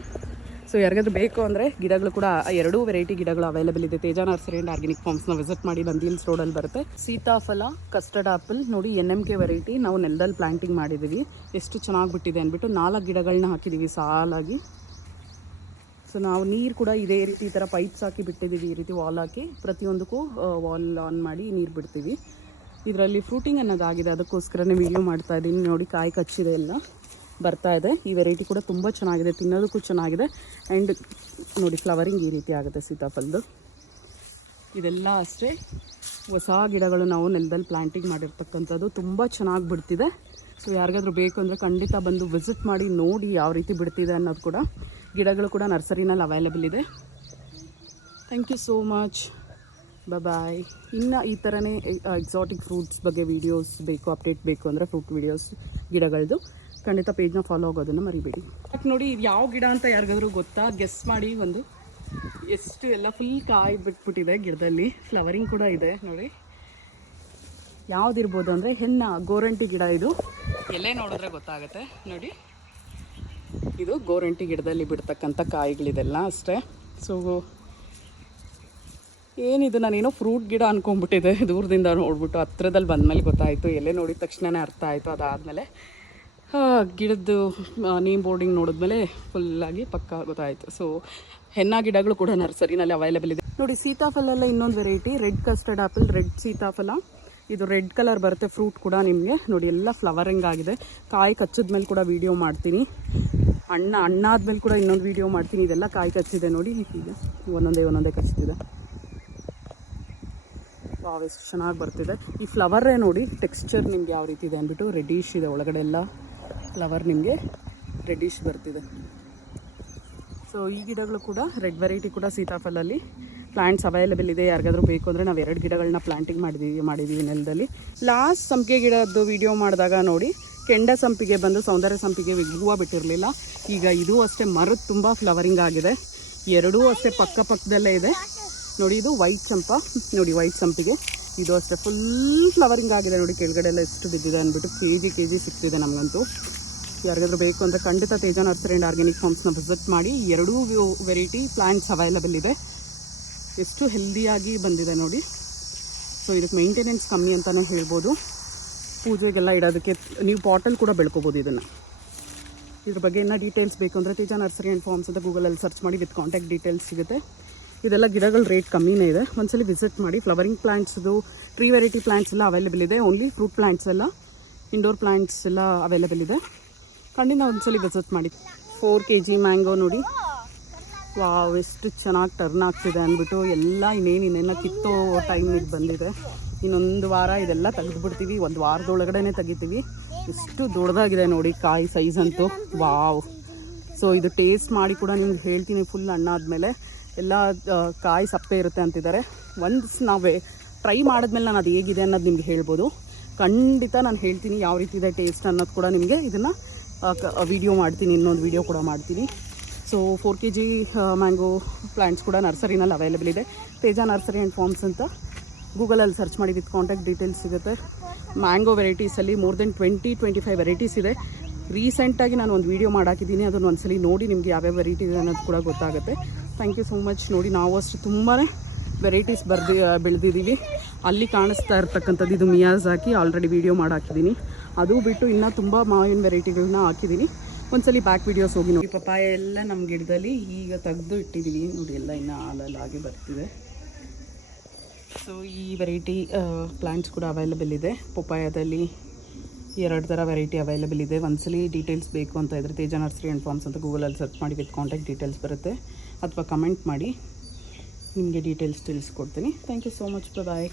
ಸೊ ಯಾರಿಗಾದ್ರೂ ಬೇಕು ಅಂದರೆ ಗಿಡಗಳು ಕೂಡ 2 ವೆರೈಟಿ ಗಿಡಗಳು ಅವೈಲೇಬಲ್ ಇದೆ. ತೇಜ ನರ್ಸರಿ ಆ್ಯಂಡ್ ಆರ್ಗ್ಯಾನಿಕ್ ಫಾರ್ಮ್ಸ್ನ ವಿಸಿಟ್ ಮಾಡಿ. ನಂದಿಲ್ಸ್ ರೋಡಲ್ಲಿ ಬರುತ್ತೆ. ಸೀತಾಫಲ, ಕಸ್ಟರ್ಡ್ ಆ್ಯಪಲ್ ನೋಡಿ, NMK ವೆರೈಟಿ ನಾವು ನೆಲದಲ್ಲಿ ಪ್ಲಾಂಟಿಂಗ್ ಮಾಡಿದ್ದೀವಿ. ಎಷ್ಟು ಚೆನ್ನಾಗಿ ಬಿಟ್ಟಿದೆ ಅಂದ್ಬಿಟ್ಟು 4 ಗಿಡಗಳನ್ನ ಹಾಕಿದ್ದೀವಿ ಸಾಲಾಗಿ. ಸೊ ನಾವು ನೀರು ಕೂಡ ಇದೇ ರೀತಿ ಈ ಥರ ಪೈಪ್ಸ್ ಹಾಕಿ ಬಿಟ್ಟಿದ್ದೀವಿ. ಈ ರೀತಿ ವಾಲ್ ಹಾಕಿ ಪ್ರತಿಯೊಂದಕ್ಕೂ ವಾಲ್ ಆನ್ ಮಾಡಿ ನೀರು ಬಿಡ್ತೀವಿ. ಇದರಲ್ಲಿ ಫ್ರೂಟಿಂಗ್ ಅನ್ನೋದಾಗಿದೆ, ಅದಕ್ಕೋಸ್ಕರನೇ ವೀಡಿಯೋ ಮಾಡ್ತಾ ಇದ್ದೀನಿ. ನೋಡಿ ಕಾಯಿ ಕಚ್ಚಿದೆ ಎಲ್ಲ ಬರ್ತಾ ಇದೆ. ಈ ವೆರೈಟಿ ಕೂಡ ತುಂಬ ಚೆನ್ನಾಗಿದೆ, ತಿನ್ನೋದಕ್ಕೂ ಚೆನ್ನಾಗಿದೆ. ಆ್ಯಂಡ್ ನೋಡಿ ಫ್ಲವರಿಂಗ್ ಈ ರೀತಿ ಆಗುತ್ತೆ ಸೀತಾಫಲದ್ದು. ಇದೆಲ್ಲ ಅಷ್ಟೇ ಹೊಸ ಗಿಡಗಳು ನಾವು ನೆಲದಲ್ಲಿ ಪ್ಲಾಂಟಿಂಗ್ ಮಾಡಿರ್ತಕ್ಕಂಥದ್ದು, ತುಂಬ ಚೆನ್ನಾಗಿ ಬಿಡ್ತಿದೆ. ಸೊ ಯಾರಿಗಾದ್ರೂ ಬೇಕು ಅಂದರೆ ಖಂಡಿತ ಬಂದು ವಿಸಿಟ್ ಮಾಡಿ ನೋಡಿ ಯಾವ ರೀತಿ ಬಿಡ್ತಿದೆ ಅನ್ನೋದು ಕೂಡ. ಗಿಡಗಳು ಕೂಡ ನರ್ಸರಿನಲ್ಲಿ ಅವೈಲೇಬಲ್ ಇದೆ. ಥ್ಯಾಂಕ್ ಯು ಸೋ ಮಚ್, ಬಾಯ್. ಇನ್ನು ಈ ಥರನೇ ಎಕ್ಸಾಟಿಕ್ ಫ್ರೂಟ್ಸ್ ಬಗ್ಗೆ ವೀಡಿಯೋಸ್ ಬೇಕು, ಅಪ್ಡೇಟ್ ಬೇಕು ಅಂದರೆ ಫ್ರೂಟ್ ವೀಡಿಯೋಸ್ ಗಿಡಗಳದ್ದು ಖಂಡಿತ ಪೇಜ್ನ ಫಾಲೋ ಆಗೋದನ್ನು ಮರಿಬೇಡಿ. ನೋಡಿ ಇದು ಯಾವ ಗಿಡ ಅಂತ ಯಾರಿಗಾದ್ರೂ ಗೊತ್ತಾ? ಗೆಸ್ ಮಾಡಿ. ಒಂದು ಎಷ್ಟು ಎಲ್ಲ ಫುಲ್ ಕಾಯಿ ಬಿಟ್ಬಿಟ್ಟಿದೆ ಗಿಡದಲ್ಲಿ, ಫ್ಲವರಿಂಗ್ ಕೂಡ ಇದೆ ನೋಡಿ. ಯಾವುದಿರ್ಬೋದು ಅಂದರೆ ಗೋರಂಟಿ ಗಿಡ. ಇದು ಎಲೆ ನೋಡಿದ್ರೆ ಗೊತ್ತಾಗುತ್ತೆ ನೋಡಿ. ಇದು ಗೋರಂಟಿ ಗಿಡದಲ್ಲಿ ಬಿಡ್ತಕ್ಕಂಥ ಕಾಯಿಗಳಿದೆಲ್ಲ ಅಷ್ಟೇ. ಸೊ ಏನಿದು, ನಾನೇನೋ ಫ್ರೂಟ್ ಗಿಡ ಅಂದ್ಕೊಂಡ್ಬಿಟ್ಟಿದೆ ದೂರದಿಂದ ನೋಡ್ಬಿಟ್ಟು. ಹತ್ರದಲ್ಲಿ ಬಂದಮೇಲೆ ಗೊತ್ತಾಯಿತು, ಎಲೆ ನೋಡಿದ ತಕ್ಷಣವೇ ಅರ್ಥ ಆಯಿತು. ಅದಾದಮೇಲೆ ಗಿಡದ್ದು ನೇಮ್ ಬೋರ್ಡಿಂಗ್ ನೋಡಿದ್ಮೇಲೆ ಫುಲ್ಲಾಗಿ ಪಕ್ಕ ಗೊತ್ತಾಯಿತು. ಸೊ ಗಿಡಗಳು ಕೂಡ ನರ್ಸರಿನಲ್ಲಿ ಅವೈಲೇಬಲ್ ಇದೆ ನೋಡಿ. ಸೀತಾಫಲ ಇನ್ನೊಂದು variety, red custard apple, red ಸೀತಾಫಲ. ಇದು ರೆಡ್ ಕಲರ್ ಬರುತ್ತೆ ಫ್ರೂಟ್ ಕೂಡ ನಿಮಗೆ ನೋಡಿ. ಎಲ್ಲ ಫ್ಲವರಿಂಗ್ ಆಗಿದೆ. ಕಾಯಿ ಕಚ್ಚಿದ ಮೇಲೆ ಕೂಡ ವೀಡಿಯೋ ಮಾಡ್ತೀನಿ. ಹಣ್ಣಾದ್ಮೇಲೆ ಕೂಡ ಇನ್ನೊಂದು ವೀಡಿಯೋ ಮಾಡ್ತೀನಿ. ಇದೆಲ್ಲ ಕಾಯಿ ಕಚ್ಚಿದೆ ನೋಡಿ, ಈಗ ಒಂದೊಂದೇ ಕಚ್ಚಿದೆ. ವಾವ್, ಎಷ್ಟು ಚೆನ್ನಾಗಿ ಬರ್ತಿದೆ. ಈ ಫ್ಲವರೇ ನೋಡಿ ಟೆಕ್ಸ್ಚರ್ ನಿಮ್ಗೆ ಯಾವ ರೀತಿ ಇದೆ ಅಂದ್ಬಿಟ್ಟು. ರೆಡಿಶ್ ಇದೆ ಒಳಗಡೆ ಎಲ್ಲ ಫ್ಲವರ್, ನಿಮಗೆ ರೆಡಿಶ್ ಬರ್ತಿದೆ. ಸೊ ಈ ಗಿಡಗಳು ಕೂಡ ರೆಡ್ ವೆರೈಟಿ ಕೂಡ ಸೀತಾಫಲಲ್ಲಿ ಪ್ಲ್ಯಾಂಟ್ಸ್ ಅವೈಲೇಬಲ್ ಇದೆ. ಯಾರಿಗಾದ್ರೂ ಬೇಕು ಅಂದರೆ ನಾವು 2 ಗಿಡಗಳನ್ನ ಪ್ಲಾಂಟಿಂಗ್ ಮಾಡಿದ್ದೀವಿ ನೆಲದಲ್ಲಿ. ಲಾಸ್ಟ್ ಸಂಪಿಗೆ ಗಿಡದ್ದು ವೀಡಿಯೋ ಮಾಡಿದಾಗ ನೋಡಿ, ಕೆಂಡ ಸಂಪಿಗೆ ಬಂದು ಸೌಂದರ್ಯ ಸಂಪಿಗೆ ಹೂವು ಬಿಟ್ಟಿರಲಿಲ್ಲ. ಈಗ ಇದು ಅಷ್ಟೇ ಮರದ ತುಂಬ ಫ್ಲವರಿಂಗ್ ಆಗಿದೆ. ಎರಡೂ ಅಷ್ಟೇ ಪಕ್ಕದಲ್ಲೇ ಇದೆ ನೋಡಿ. ಇದು ವೈಟ್ ಚಂಪಾ ನೋಡಿ, ವೈಟ್ ಸಂಪಿಗೆ. ಇದು ಅಷ್ಟೇ ಫುಲ್ ಫ್ಲವರಿಂಗ್ ಆಗಿದೆ ನೋಡಿ. ಕೆಳಗಡೆ ಎಲ್ಲ ಎಷ್ಟು ಬಿದ್ದಿದೆ ಅಂದ್ಬಿಟ್ಟು ಕೆ ಜಿ ಸಿಗ್ತಿದೆ ನಮಗಂತೂ. ಯಾರಿಗಾದ್ರೂ ಬೇಕು ಅಂದರೆ ಖಂಡಿತ ತೇಜ ನರ್ಸರಿ ಆ್ಯಂಡ್ ಆರ್ಗ್ಯಾನಿಕ್ ಫಾರ್ಮ್ಸ್ನ ವಿಸಿಟ್ ಮಾಡಿ. ಎರಡೂ ವೆರೈಟಿ ಪ್ಲಾಂಟ್ಸ್ ಅವೈಲೇಬಲ್ ಇದೆ. ಎಷ್ಟು ಹೆಲ್ದಿಯಾಗಿ ಬಂದಿದೆ ನೋಡಿ. ಸೊ ಇದಕ್ಕೆ ಮೇಂಟೆನೆನ್ಸ್ ಕಮ್ಮಿ ಅಂತಲೇ ಹೇಳ್ಬೋದು. ಪೂಜೆಗೆಲ್ಲ ಇಡೋದಕ್ಕೆ ನೀವು ಪಾಟಲ್ಲಿ ಕೂಡ ಬೆಳ್ಕೊಬೋದು ಇದನ್ನು. ಇದ್ರ ಬಗ್ಗೆ ಇನ್ನೂ ಡೀಟೇಲ್ಸ್ ಬೇಕು ಅಂದರೆ ತೇಜ ನರ್ಸರಿ ಆ್ಯಂಡ್ ಫಾರ್ಮ್ಸ್ ಅಂತ ಗೂಗಲಲ್ಲಿ ಸರ್ಚ್ ಮಾಡಿ ವಿತ್ ಕಾಂಟ್ಯಾಕ್ಟ್ ಡೀಟೇಲ್ಸ್ ಸಿಗುತ್ತೆ. ಇದೆಲ್ಲ ಗಿಡಗಳ ರೇಟ್ ಕಮ್ಮಿನೇ ಇದೆ. ಒಂದ್ಸಲಿ ವಿಸಿಟ್ ಮಾಡಿ. ಫ್ಲವರಿಂಗ್ ಪ್ಲಾಂಟ್ಸ್ದು, ಟ್ರೀ ವೆರೈಟಿ ಪ್ಲಾಂಟ್ಸ್ ಎಲ್ಲ ಅವೈಲೇಬಲ್ ಇದೆ. ಓನ್ಲಿ ಫ್ರೂಟ್ ಪ್ಲಾಂಟ್ಸ್ ಎಲ್ಲ, ಇಂಡೋರ್ ಪ್ಲಾಂಟ್ಸ್ ಎಲ್ಲ ಅವೈಲೇಬಲ್ ಇದೆ. ಖಂಡಿತ ಒಂದ್ಸಲಿ ವಿಸಿಟ್ ಮಾಡಿ. 4 kg ಮ್ಯಾಂಗೋ ನೋಡಿ. ವಾವ್, ಎಷ್ಟು ಚೆನ್ನಾಗಿ ಟರ್ನ್ ಆಗ್ತಿದೆ ಅಂದ್ಬಿಟ್ಟು. ಎಲ್ಲ ಇನ್ನೇನೆಲ್ಲ ಕಿತ್ತೋ ಟೈಮಿಗೆ ಬಂದಿದೆ. ಇನ್ನೊಂದು ವಾರ ಇದೆಲ್ಲ ತೆಗೆದುಬಿಡ್ತೀವಿ. ಒಂದು ವಾರದೊಳಗಡೆ ತೆಗಿತೀವಿ. ಎಷ್ಟು ದೊಡ್ಡದಾಗಿದೆ ನೋಡಿ ಕಾಯಿ ಸೈಜ್ ಅಂತೂ. ವಾವ್. ಸೊ ಇದು ಟೇಸ್ಟ್ ಮಾಡಿ ಕೂಡ ನಿಮ್ಗೆ ಹೇಳ್ತೀನಿ. ಫುಲ್ ಹಣ್ಣಾದ್ಮೇಲೆ ಎಲ್ಲ ಕಾಯಿ ಸಪ್ಪೆ ಇರುತ್ತೆ ಅಂತಿದ್ದಾರೆ. ನಾವು ಟ್ರೈ ಮಾಡಿದ್ಮೇಲೆ ನಾನು ಅದು ಹೇಗಿದೆ ಅನ್ನೋದು ನಿಮ್ಗೆ ಹೇಳ್ಬೋದು. ಖಂಡಿತ ನಾನು ಹೇಳ್ತೀನಿ ಯಾವ ರೀತಿ ಇದೆ ಟೇಸ್ಟ್ ಅನ್ನೋದು ಕೂಡ ನಿಮಗೆ. ಇದನ್ನು ವಿಡಿಯೋ ಮಾಡ್ತೀನಿ, ಇನ್ನೊಂದು ವಿಡಿಯೋ ಕೂಡ ಮಾಡ್ತೀನಿ. ಸೊ 4 kg ಮ್ಯಾಂಗೋ ಪ್ಲಾಂಟ್ಸ್ ಕೂಡ ನರ್ಸರಿನಲ್ಲಿ ಅವೈಲೇಬಲ್ ಇದೆ. ತೇಜ ನರ್ಸರಿ ಆ್ಯಂಡ್ ಫಾರ್ಮ್ಸ್ ಅಂತ ಗೂಗಲಲ್ಲಿ ಸರ್ಚ್ ಮಾಡಿ ವಿತ್ ಕಾಂಟ್ಯಾಕ್ಟ್ ಡೀಟೇಲ್ಸ್ ಸಿಗುತ್ತೆ. ಮ್ಯಾಂಗೋ ವೆರೈಟೀಸಲ್ಲಿ ಮೋರ್ ದೆನ್ 20-25 ವೆರೈಟೀಸ್ ಇದೆ. ರೀಸೆಂಟಾಗಿ ನಾನು ಒಂದು ವೀಡಿಯೋ ಮಾಡಾಕಿದ್ದೀನಿ, ಅದನ್ನು ಒಂದ್ಸಲಿ ನೋಡಿ ನಿಮಗೆ ಯಾವ್ಯಾವ ವೆರೈಟಿ ಇದೆ ಅನ್ನೋದು ಕೂಡ ಗೊತ್ತಾಗುತ್ತೆ. Thank you so much. ನೋಡಿ ನಾವು ಅಷ್ಟು ತುಂಬಾ ವೆರೈಟೀಸ್ ಬೆಳೆದಿದ್ದೀವಿ. ಅಲ್ಲಿ ಕಾಣಿಸ್ತಾ ಇರ್ತಕ್ಕಂಥದ್ದು ಇದು ಮಿಯಾಜಾಕಿ, ಆಲ್ರೆಡಿ ವೀಡಿಯೋ ಮಾಡಾಕಿದ್ದೀನಿ. ಅದು ಬಿಟ್ಟು ಇನ್ನೂ ತುಂಬ ಮಾವಿನ ವೆರೈಟಿಗಳನ್ನ ಹಾಕಿದ್ದೀನಿ. ಒಂದ್ಸಲಿ ಬ್ಯಾಕ್ ವೀಡಿಯೋಸ್ ಹೋಗಿ ನೋಡಿ. ಪಪಾಯ ಎಲ್ಲ ನಮ್ಮ ಗಿಡದಲ್ಲಿ ಈಗ ತೆಗೆದು ಇಟ್ಟಿದ್ದೀವಿ ನೋಡಿ. ಎಲ್ಲ ಇನ್ನೂ ಹಾಲಲ್ಲಾಗಿ ಬರ್ತಿದೆ. ಸೊ ಈ ವೆರೈಟಿ ಪ್ಲಾಂಟ್ಸ್ ಕೂಡ ಅವೈಲೇಬಲ್ ಇದೆ. ಪಪಾಯದಲ್ಲಿ 2 ಥರ ವೆರೈಟಿ ಅವೈಲೇಬಲ್ ಇದೆ. ಒಂದ್ಸಲಿ ಡೀಟೇಲ್ಸ್ ಬೇಕು ಅಂತ ಇದ್ದರೆ ತೇಜ ನರ್ಸರಿ ಆ್ಯಂಡ್ ಫಾರ್ಮ್ಸ್ ಅಂತ ಗೂಗಲಲ್ಲಿ ಸರ್ಚ್ ಮಾಡಿ ವಿತ್ ಕಾಂಟ್ಯಾಕ್ಟ್ ಡೀಟೇಲ್ಸ್ ಬರುತ್ತೆ. ಅಥವಾ ಕಮೆಂಟ್ ಮಾಡಿ, ನಿಮಗೆ ಡೀಟೇಲ್ಸ್ ತಿಳಿಸ್ಕೊಡ್ತೀನಿ. Thank you so much. Bye.